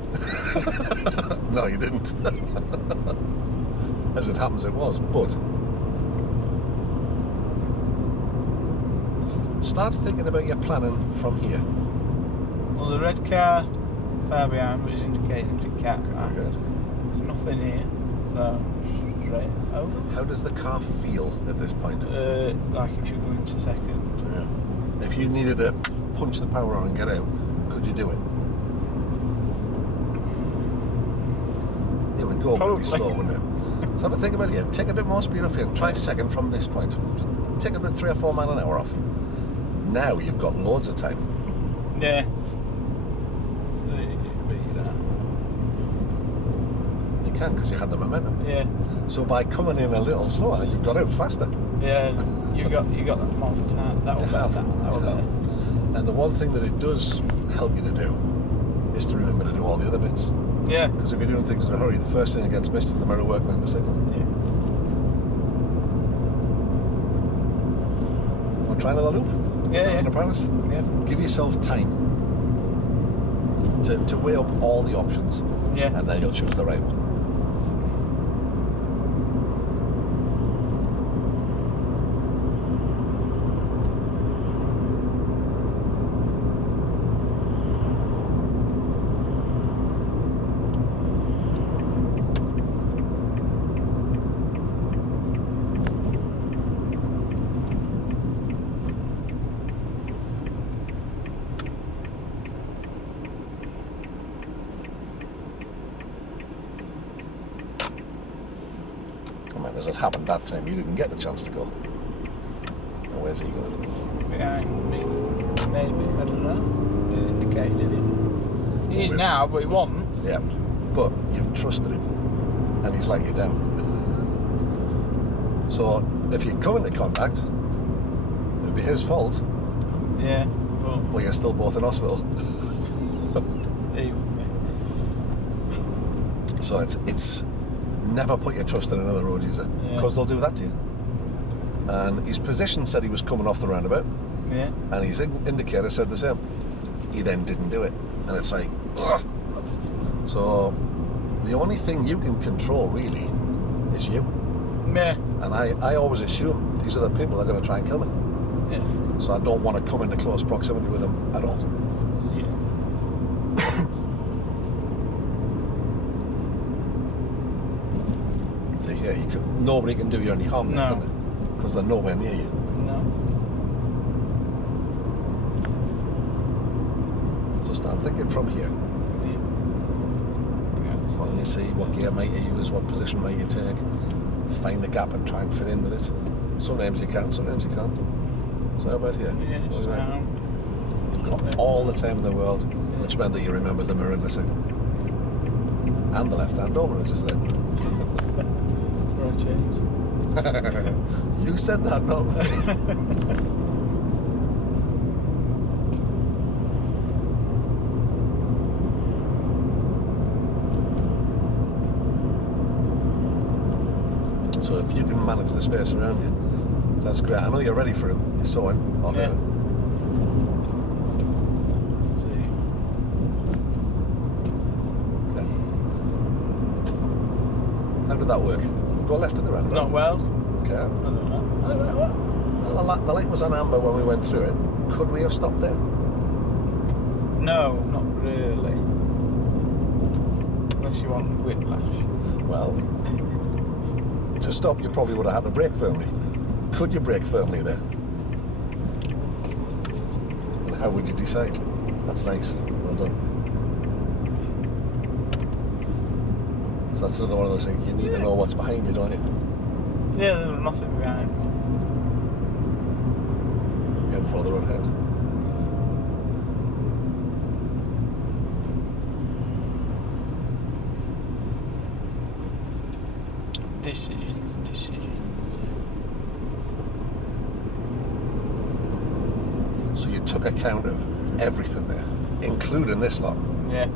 No, you didn't. As it happens, it was, but... Start thinking about your planning from here. Well, the red car far behind was indicating to cat. Very good. There's nothing here, so straight over. How does the car feel at this point? Like it should go into second. Yeah. If you needed to punch the power on and get out, could you do it? It would go a bit slow, wouldn't it? So have a think about it. Take a bit more speed off here and try second from this point. Just take about 3 or 4 miles an hour off. Now you've got loads of time. Yeah. So you beat that. You can because you had the momentum. Yeah. So by coming in a little slower, you've got out faster. Yeah. You got that amount of time. That You was have. better. That You was have. better. And the one thing that it does help you to do is to remember to do all the other bits. Yeah. Because if you're doing things in a hurry, the first thing that gets missed is the mirror working and the signal. Yeah. We'll try another loop. Yeah. In Paris. Yeah. Give yourself time to weigh up all the options, Yeah. and then you'll choose the right one. As it happened that time, you didn't get the chance to go. Where's he going? Behind me, maybe. I don't know. Didn't indicate, did it? He is now, but he wasn't. Yeah, but you've trusted him, and he's let you down. So if you come into contact, it'd be his fault, Yeah. but you're still both in hospital. He would be. So it's never put your trust in another road user, because they'll do that to you. And his position said he was coming off the roundabout, Yeah. and his indicator said the same. He then didn't do it, and it's like, ugh. So the only thing you can control really is you. Yeah. And I always assume these other people are going to try and kill me, Yeah. so I don't want to come into close proximity with them at all. Yeah. So yeah, nobody can do you any harm there, No. can they? Because they're nowhere near you. No. So start thinking from here. What do you see? What gear might you use? What position might you take? Find the gap and try and fit in with it. Sometimes you can, sometimes you can't. So how about here? Yeah, What just do you reckon? round. You've got all the time in the world, which meant that you remembered the mirror and the signal. And the left-hand door is just there. For a change. You said that, not me. So if you can manage the space around you, that's great. I know you're ready for him. You saw him on Yeah. there. See. Okay. How did that work? Go left at the roundabout. Not well. Okay. I don't know. I don't know what. Well, the light was on amber when we went through it. Could we have stopped there? No, not really. Unless you want whiplash. Well, to stop, you probably would have had to brake firmly. Could you brake firmly there? And how would you decide? That's nice. Well done. So that's another one of those things. You need to know what's behind you, don't you? Yeah, there was nothing behind me. You had to follow the road ahead. Decisions. So you took account of everything there, including this lot. Yeah.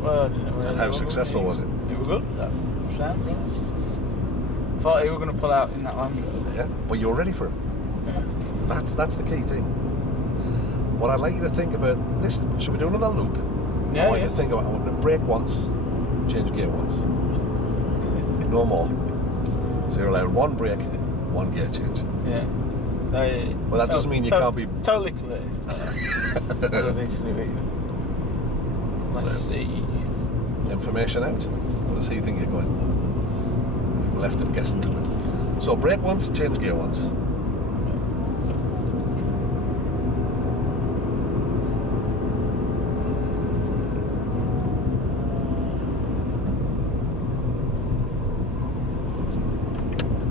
Well, I didn't know. And how successful was it? It was good. That sound right. I thought you were going to pull out in that Land Rover. Yeah, but you're ready for it. Yeah. That's the key thing. What I'd like you to think about this. Should we do another loop? Yeah, I want yeah. you to think about. I want to brake once, change gear once. No more. So you're allowed one brake, one gear change. Yeah. So, Well, that doesn't mean you can't be. Totally clear. Let's see. Information out. What does he think you're going? We left him guessing, didn't we? So brake once, change gear once.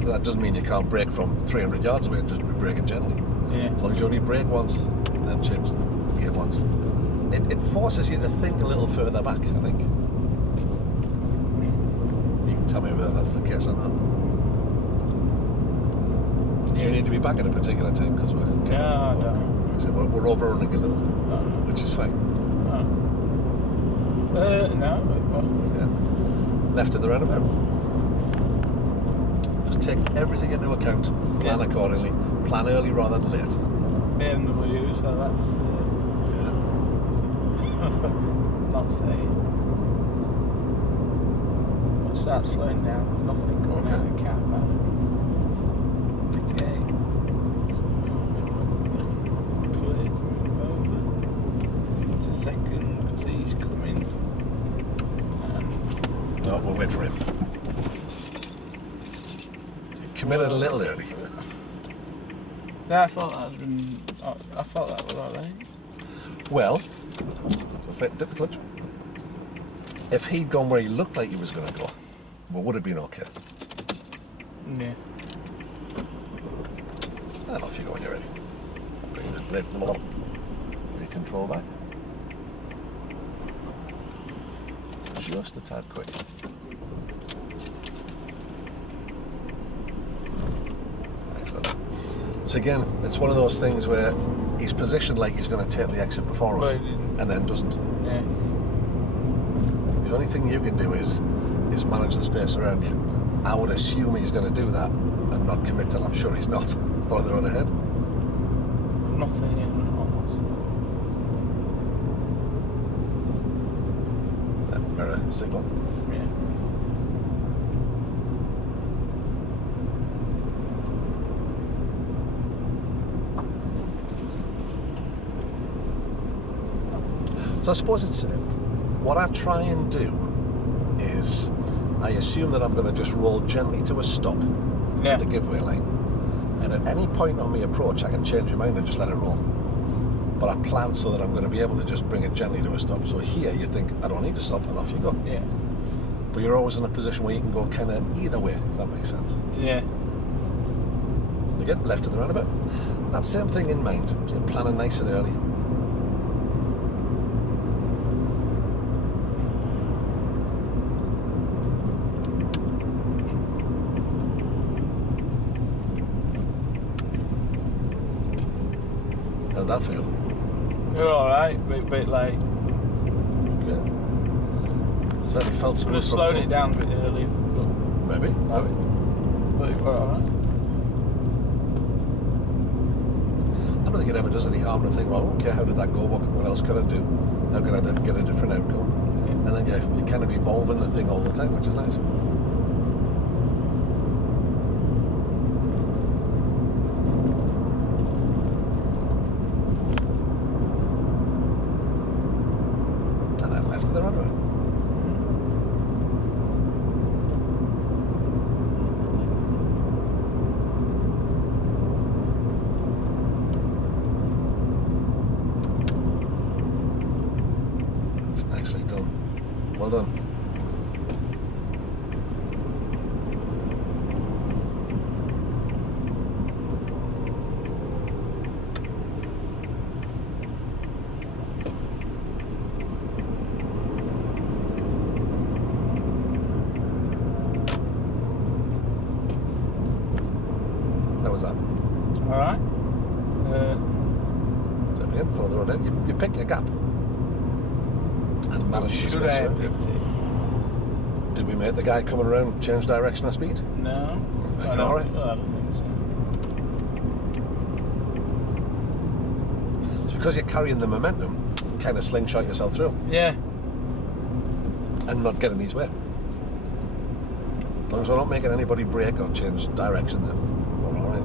So that doesn't mean you can't brake from 300 yards away, just be braking gently. Yeah. As long as you only brake once, then change gear once. It forces you to think a little further back, I think. You can tell me whether that's the case or not. Do you need to be back at a particular time? Because we're we're overrunning a little, which is fine. No. Yeah. Left at the roundabout. Just take everything into account. Plan accordingly. Plan early rather than late. BMW, so that's not saying. I'll start slowing down. There's nothing coming out of the car park. Okay. Clear to move over. It's a second because he's coming. No, we'll wait for him. So you committed a little early. Yeah, I thought that was alright. Well, it's a bit difficult. If he'd gone where he looked like he was going to go, well, would have been okay. Yeah. And off you go when you're ready. Bring the brake level up. Bring your control back. Just a tad quick. Excellent. So again, it's one of those things where he's positioned like he's going to take the exit before us, But he didn't. and then doesn't. Yeah. The only thing you can do is manage the space around you. I would assume he's going to do that and not commit till I'm sure he's not. Follow the road ahead. Nothing in almost. Mirror signal. Yeah. So I suppose it's what I try and do is I assume that I'm going to just roll gently to a stop at the giveaway line, and at any point on my approach I can change my mind and just let it roll. But I plan so that I'm going to be able to just bring it gently to a stop. So here you think I don't need to stop, and off you go. Yeah. But you're always in a position where you can go kind of either way, if that makes sense. Yeah. Again, left of the roundabout. That same thing in mind. So you're planning nice and early. How'd that feel? You're alright, bit late. Okay. Certainly felt Would smooth. have slowed it down a bit earlier. But Maybe. but it got alright. I don't think it ever does any harm to think, well, okay, how did that go? What else could I do? How can I get a different outcome? And then you kind of evolve in the thing all the time, which is nice. And then left to the roundabout. That's nicely done. Well done. How was that? Alright. So again, follow the road out. You pick your gap. And manage the Should space I have around you. picked it? Did we make the guy coming around change direction or speed? No. Then I you're alright. I don't think so. It's because you're carrying the momentum, kind of slingshot yourself through Yeah. and not get in his way. As long as we're not making anybody brake or change direction, then we're alright.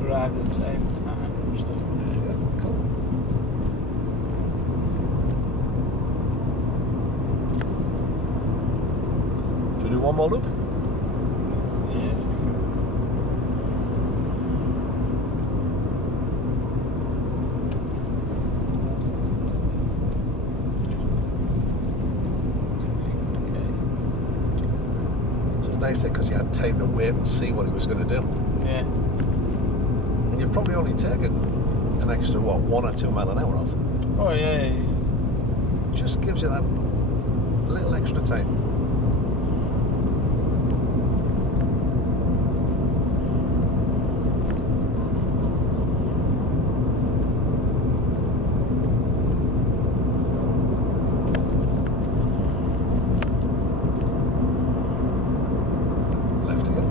We arrived at the same time. So. There you go. Cool. Should we do one more loop? Yeah. So it's nice because you had time to wait and see what he was going to do. Yeah. And you've probably only taken an extra, 1 or 2 mile an hour off. Oh yeah. Just gives you that little extra time. Left again.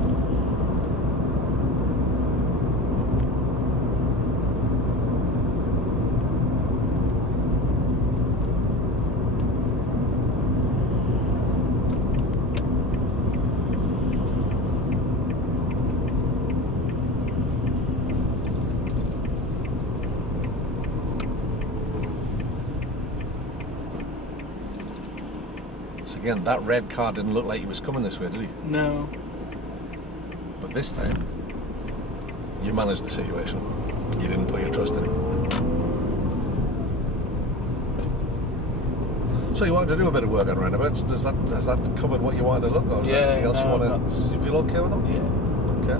So again, that red car didn't look like he was coming this way, did he? No. But this time, you managed the situation. You didn't put your trust in him. So you wanted to do a bit of work on roundabouts. Has that covered what you wanted to look, or is there anything else you want to? You feel okay with them? Yeah. Okay.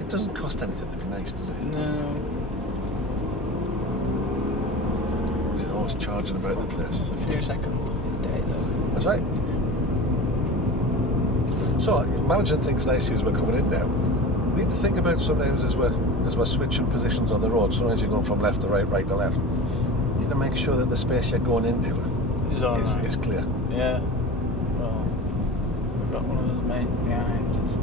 It doesn't cost anything to be nice, does it? No. He's always charging about the place. A few seconds of the day though. That's right. So, managing things nicely as we're coming in now, we need to think about sometimes as we're switching positions on the road, sometimes you're going from left to right, right to left. You need to make sure that the space you're going into is clear. Yeah. Well, we've got one of those main behind us.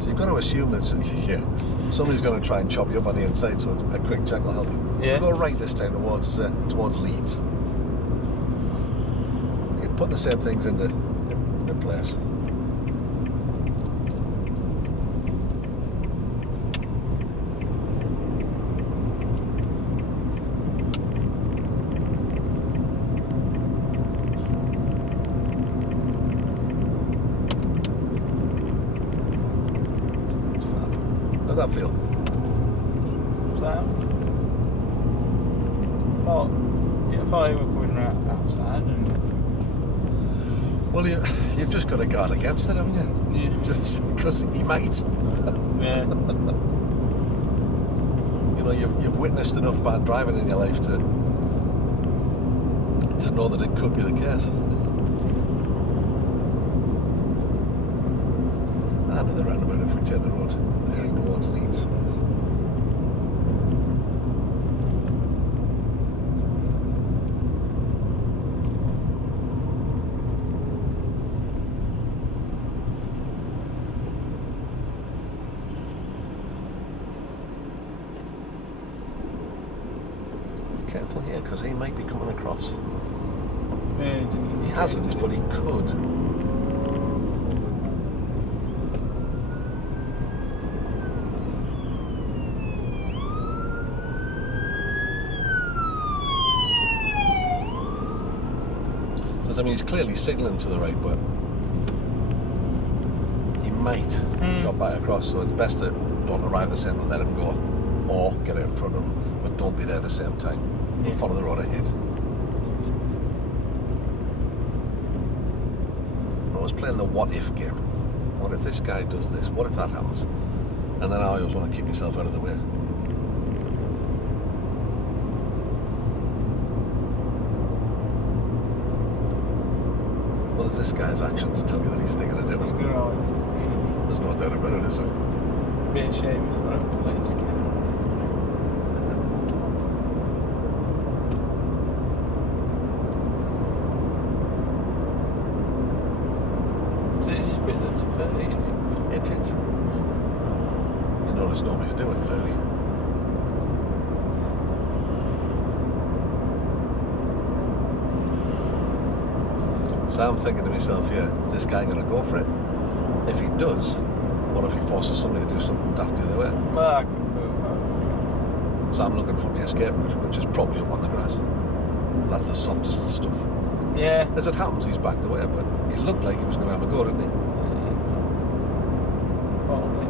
So you've got to assume that somebody's going to try and chop you up on the inside, so a quick check will help you. Yeah. We'll go right this time towards Leeds. You're putting the same things into place. that feel? So, I thought you were going right outside and... Well, you've just got to guard against it, haven't you? Yeah. Just because he might. Yeah. You know, you've witnessed enough bad driving in your life to know that it could be the case. And in the roundabout, if we take the road heading towards Leeds. Careful here, because he might be coming across. Yeah, He hasn't, but he could. So, I mean, he's clearly signalling to the right, but he might drop by across, so it's best to don't arrive the same and let him go, or get out in front of him, but don't be there at the same time. Yeah. Follow the road ahead. I was playing the what if game. What if this guy does this? What if that happens? And then I always want to keep myself out of the way. Well, does this guy's actions tell you that he's thinking of doing It's it? good all right. There's no doubt about it, is there? Be a shame it's not a police car. It's just a bit that's a 30, isn't it? It is. You notice nobody's doing 30. So I'm thinking to myself, yeah, is this guy going to go for it? If he does, what if he forces somebody to do something daft the other way? Well, I could move out. So I'm looking for my escape route, which is probably up on the grass. That's the softest stuff. Yeah. As it happens, he's backed away, but he looked like he was going to have a go, didn't he? Probably.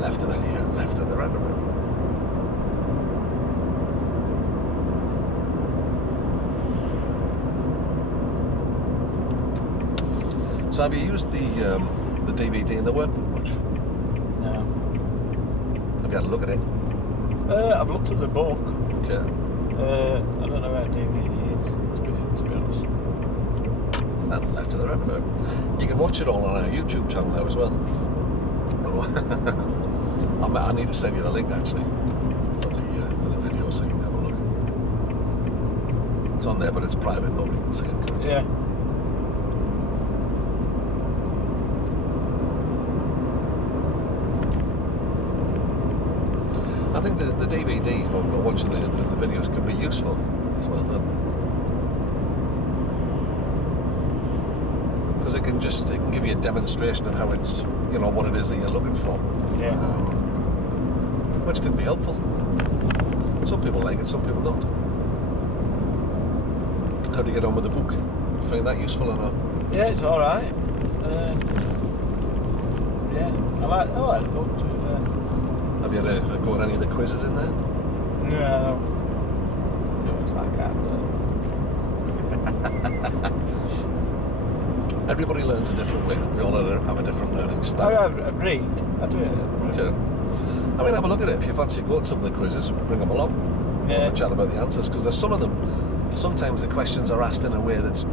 Left of the roundabout. So have you used the DVD in the workbook much? No. Have you had a look at it? I've looked at the book. Okay. I don't know where DVD is, to be honest. And left of the roundabout. You can watch it all on our YouTube channel now as well. I need to send you the link actually for the video so you can have a look. It's on there, but it's private. Nobody can see it. Yeah. I think the DVD or watching the videos can be useful as well, because it can give you a demonstration of how it's, you know, what it is that you're looking for. Yeah. Which can be helpful. Some people like it, some people don't. How do you get on with the book? You find that useful or not? Yeah, it's all right. Yeah, I like the book too. Have you had a go at any of the quizzes in there? No. Too much like that. Everybody learns a different way. We all have a different learning style. I read. I do it. Okay. I mean, have a look at it. If you fancy going to some of the quizzes, bring them along. Yeah. Have a chat about the answers, because there's some of them. Sometimes the questions are asked in a way that's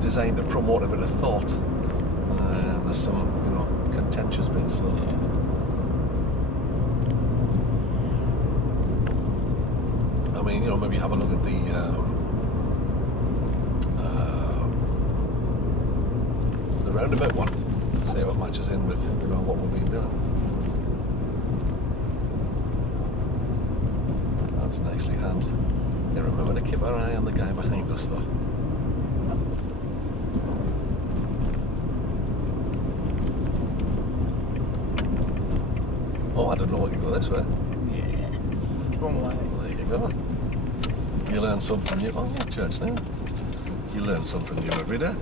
designed to promote a bit of thought. There's some, you know, contentious bits. So. Yeah. I mean, you know, maybe have a look at the roundabout one. See how it matches in with, you know, what we've been doing. That's nicely handled. Yeah, remember to keep our eye on the guy behind us, though. Oh, I don't know what you go this way. Yeah. It's one way. Well, there you go. You learn something new. Oh, yeah, church now. You learn something new every day.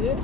Yeah.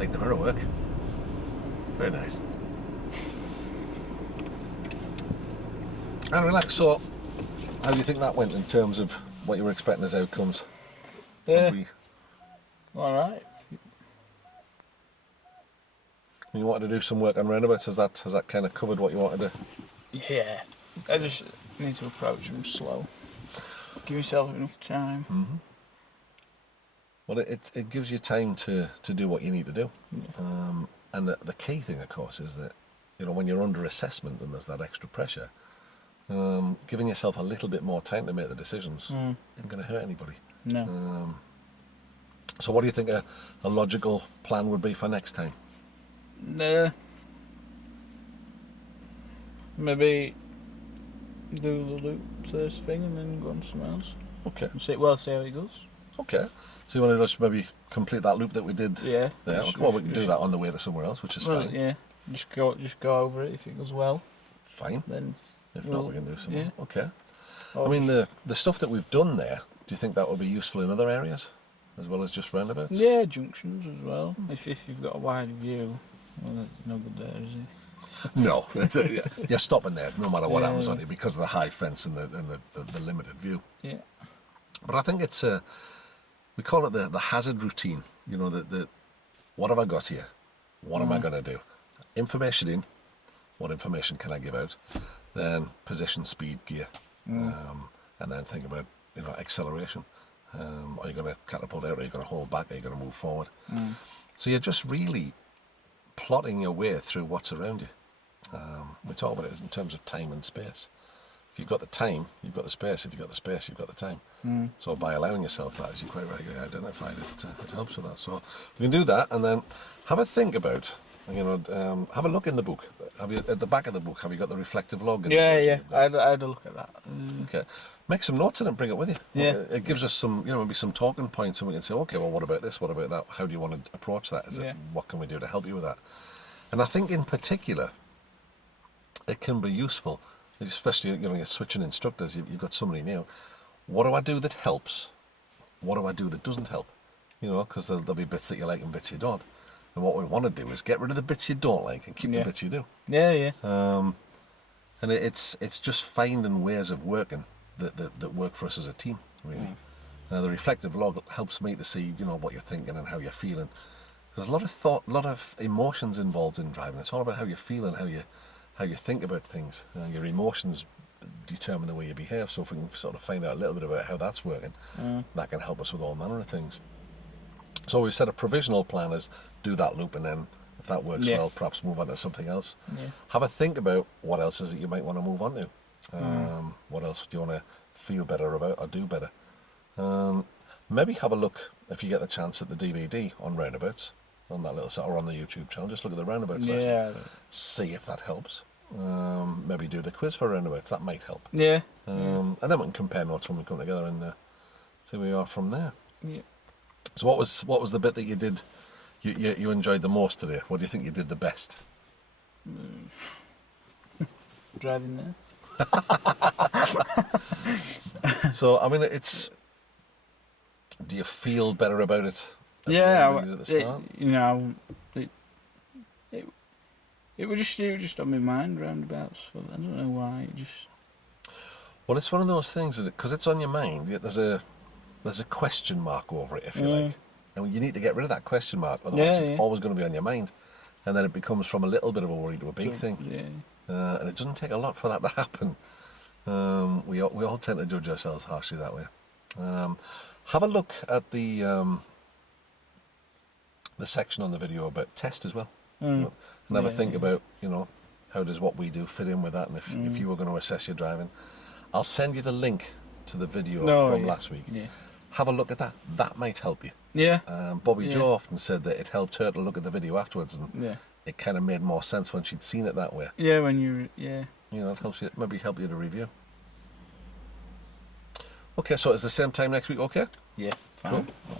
Like the mirror work. Very nice. And relax. So, how do you think that went in terms of what you were expecting as outcomes? All right. You wanted to do some work on roundabouts. Has that kind of covered what you wanted to? Yeah. I just need to approach them slow. Give yourself enough time. Mm-hmm. Well, it gives you time to do what you need to do. Yeah. And the key thing, of course, is that, you know, when you're under assessment and there's that extra pressure, giving yourself a little bit more time to make the decisions isn't going to hurt anybody. No. So what do you think a logical plan would be for next time? Maybe do the loop first thing and then go on to something else. Okay. See how it goes. Okay. So you want to just maybe complete that loop that we did Yeah. there? Okay. Well, we can do that on the way to somewhere else, which is fine. Yeah. Just go over it. If it goes well, fine. then if not, we can do some more. Yeah. Okay. Or I mean, the stuff that we've done there, do you think that would be useful in other areas as well as just roundabouts? Yeah, junctions as well. If you've got a wide view, well, that's no good there, is it? No, you're stopping there no matter what happens Yeah. on you because of the high fence and the limited view. Yeah. But I think it's we call it the hazard routine. You know, what have I got here? What am I going to do? Information in. What information can I give out? Then position, speed, gear, and then think about, you know, acceleration. Are you going to catapult out? Are you going to hold back? Are you going to move forward? So you're just really plotting your way through what's around you. We talk about it in terms of time and space. If you've got the time, you've got the space. If you've got the space, you've got the time. So by allowing yourself that, as you quite rightly identified, it helps with that. So we can do that, and then have a think about, you know, have a look in the book. Have you at the back of the book? Have you got the reflective log? Yeah. I had a look at that. Okay. Make some notes in it and bring it with you. Yeah. It gives us some, you know, maybe some talking points, and we can say, okay, well, what about this? What about that? How do you want to approach that? What can we do to help you with that? And I think in particular, it can be useful, especially, you know, you're switching instructors. You've got somebody new. What do I do that helps? What do I do that doesn't help? You know, because there'll be bits that you like and bits you don't. And what we want to do is get rid of the bits you don't like and keep the bits you do. Yeah. And it's just finding ways of working that work for us as a team, really. The reflective log helps me to see, you know, what you're thinking and how you're feeling. There's a lot of thought, a lot of emotions involved in driving. It's all about how you feel and how you think about things. Your emotions determine the way you behave. So if we can sort of find out a little bit about how that's working, that can help us with all manner of things. So we set a provisional plan as do that loop, and then if that works well, perhaps move on to something else. Have a think about what else is it you might want to move on to. What else do you want to feel better about or do better? Maybe have a look, if you get the chance, at the DVD on roundabouts, on that little set, or on the YouTube channel. Just look at the roundabouts lesson. See if that helps. Maybe do the quiz for roundabouts. That might help. And then we can compare notes when we come together and see where we are from there. So what was the bit that you did? You enjoyed the most today? What do you think you did the best? Driving there. So I mean, it's. Do you feel better about it? At the start? It was just on my mind roundabouts. I don't know why. It just. Well, it's one of those things that because it's on your mind, yet there's a question mark over it, if you like, and you need to get rid of that question mark. Otherwise, it's always going to be on your mind, and then it becomes from a little bit of a worry to a big thing. And it doesn't take a lot for that to happen. We all tend to judge ourselves harshly that way. Have a look at the section on the video about test as well, and have a think about, you know, how does what we do fit in with that, and if you were going to assess your driving. I'll send you the link to the video from last week. Have a look at that. That might help you. Bobby Joe often said that it helped her to look at the video afterwards, and it kind of made more sense when she'd seen it that way. You know, it helps you, maybe help you to review. Okay, so it's the same time next week, okay? Yeah, fine. Cool.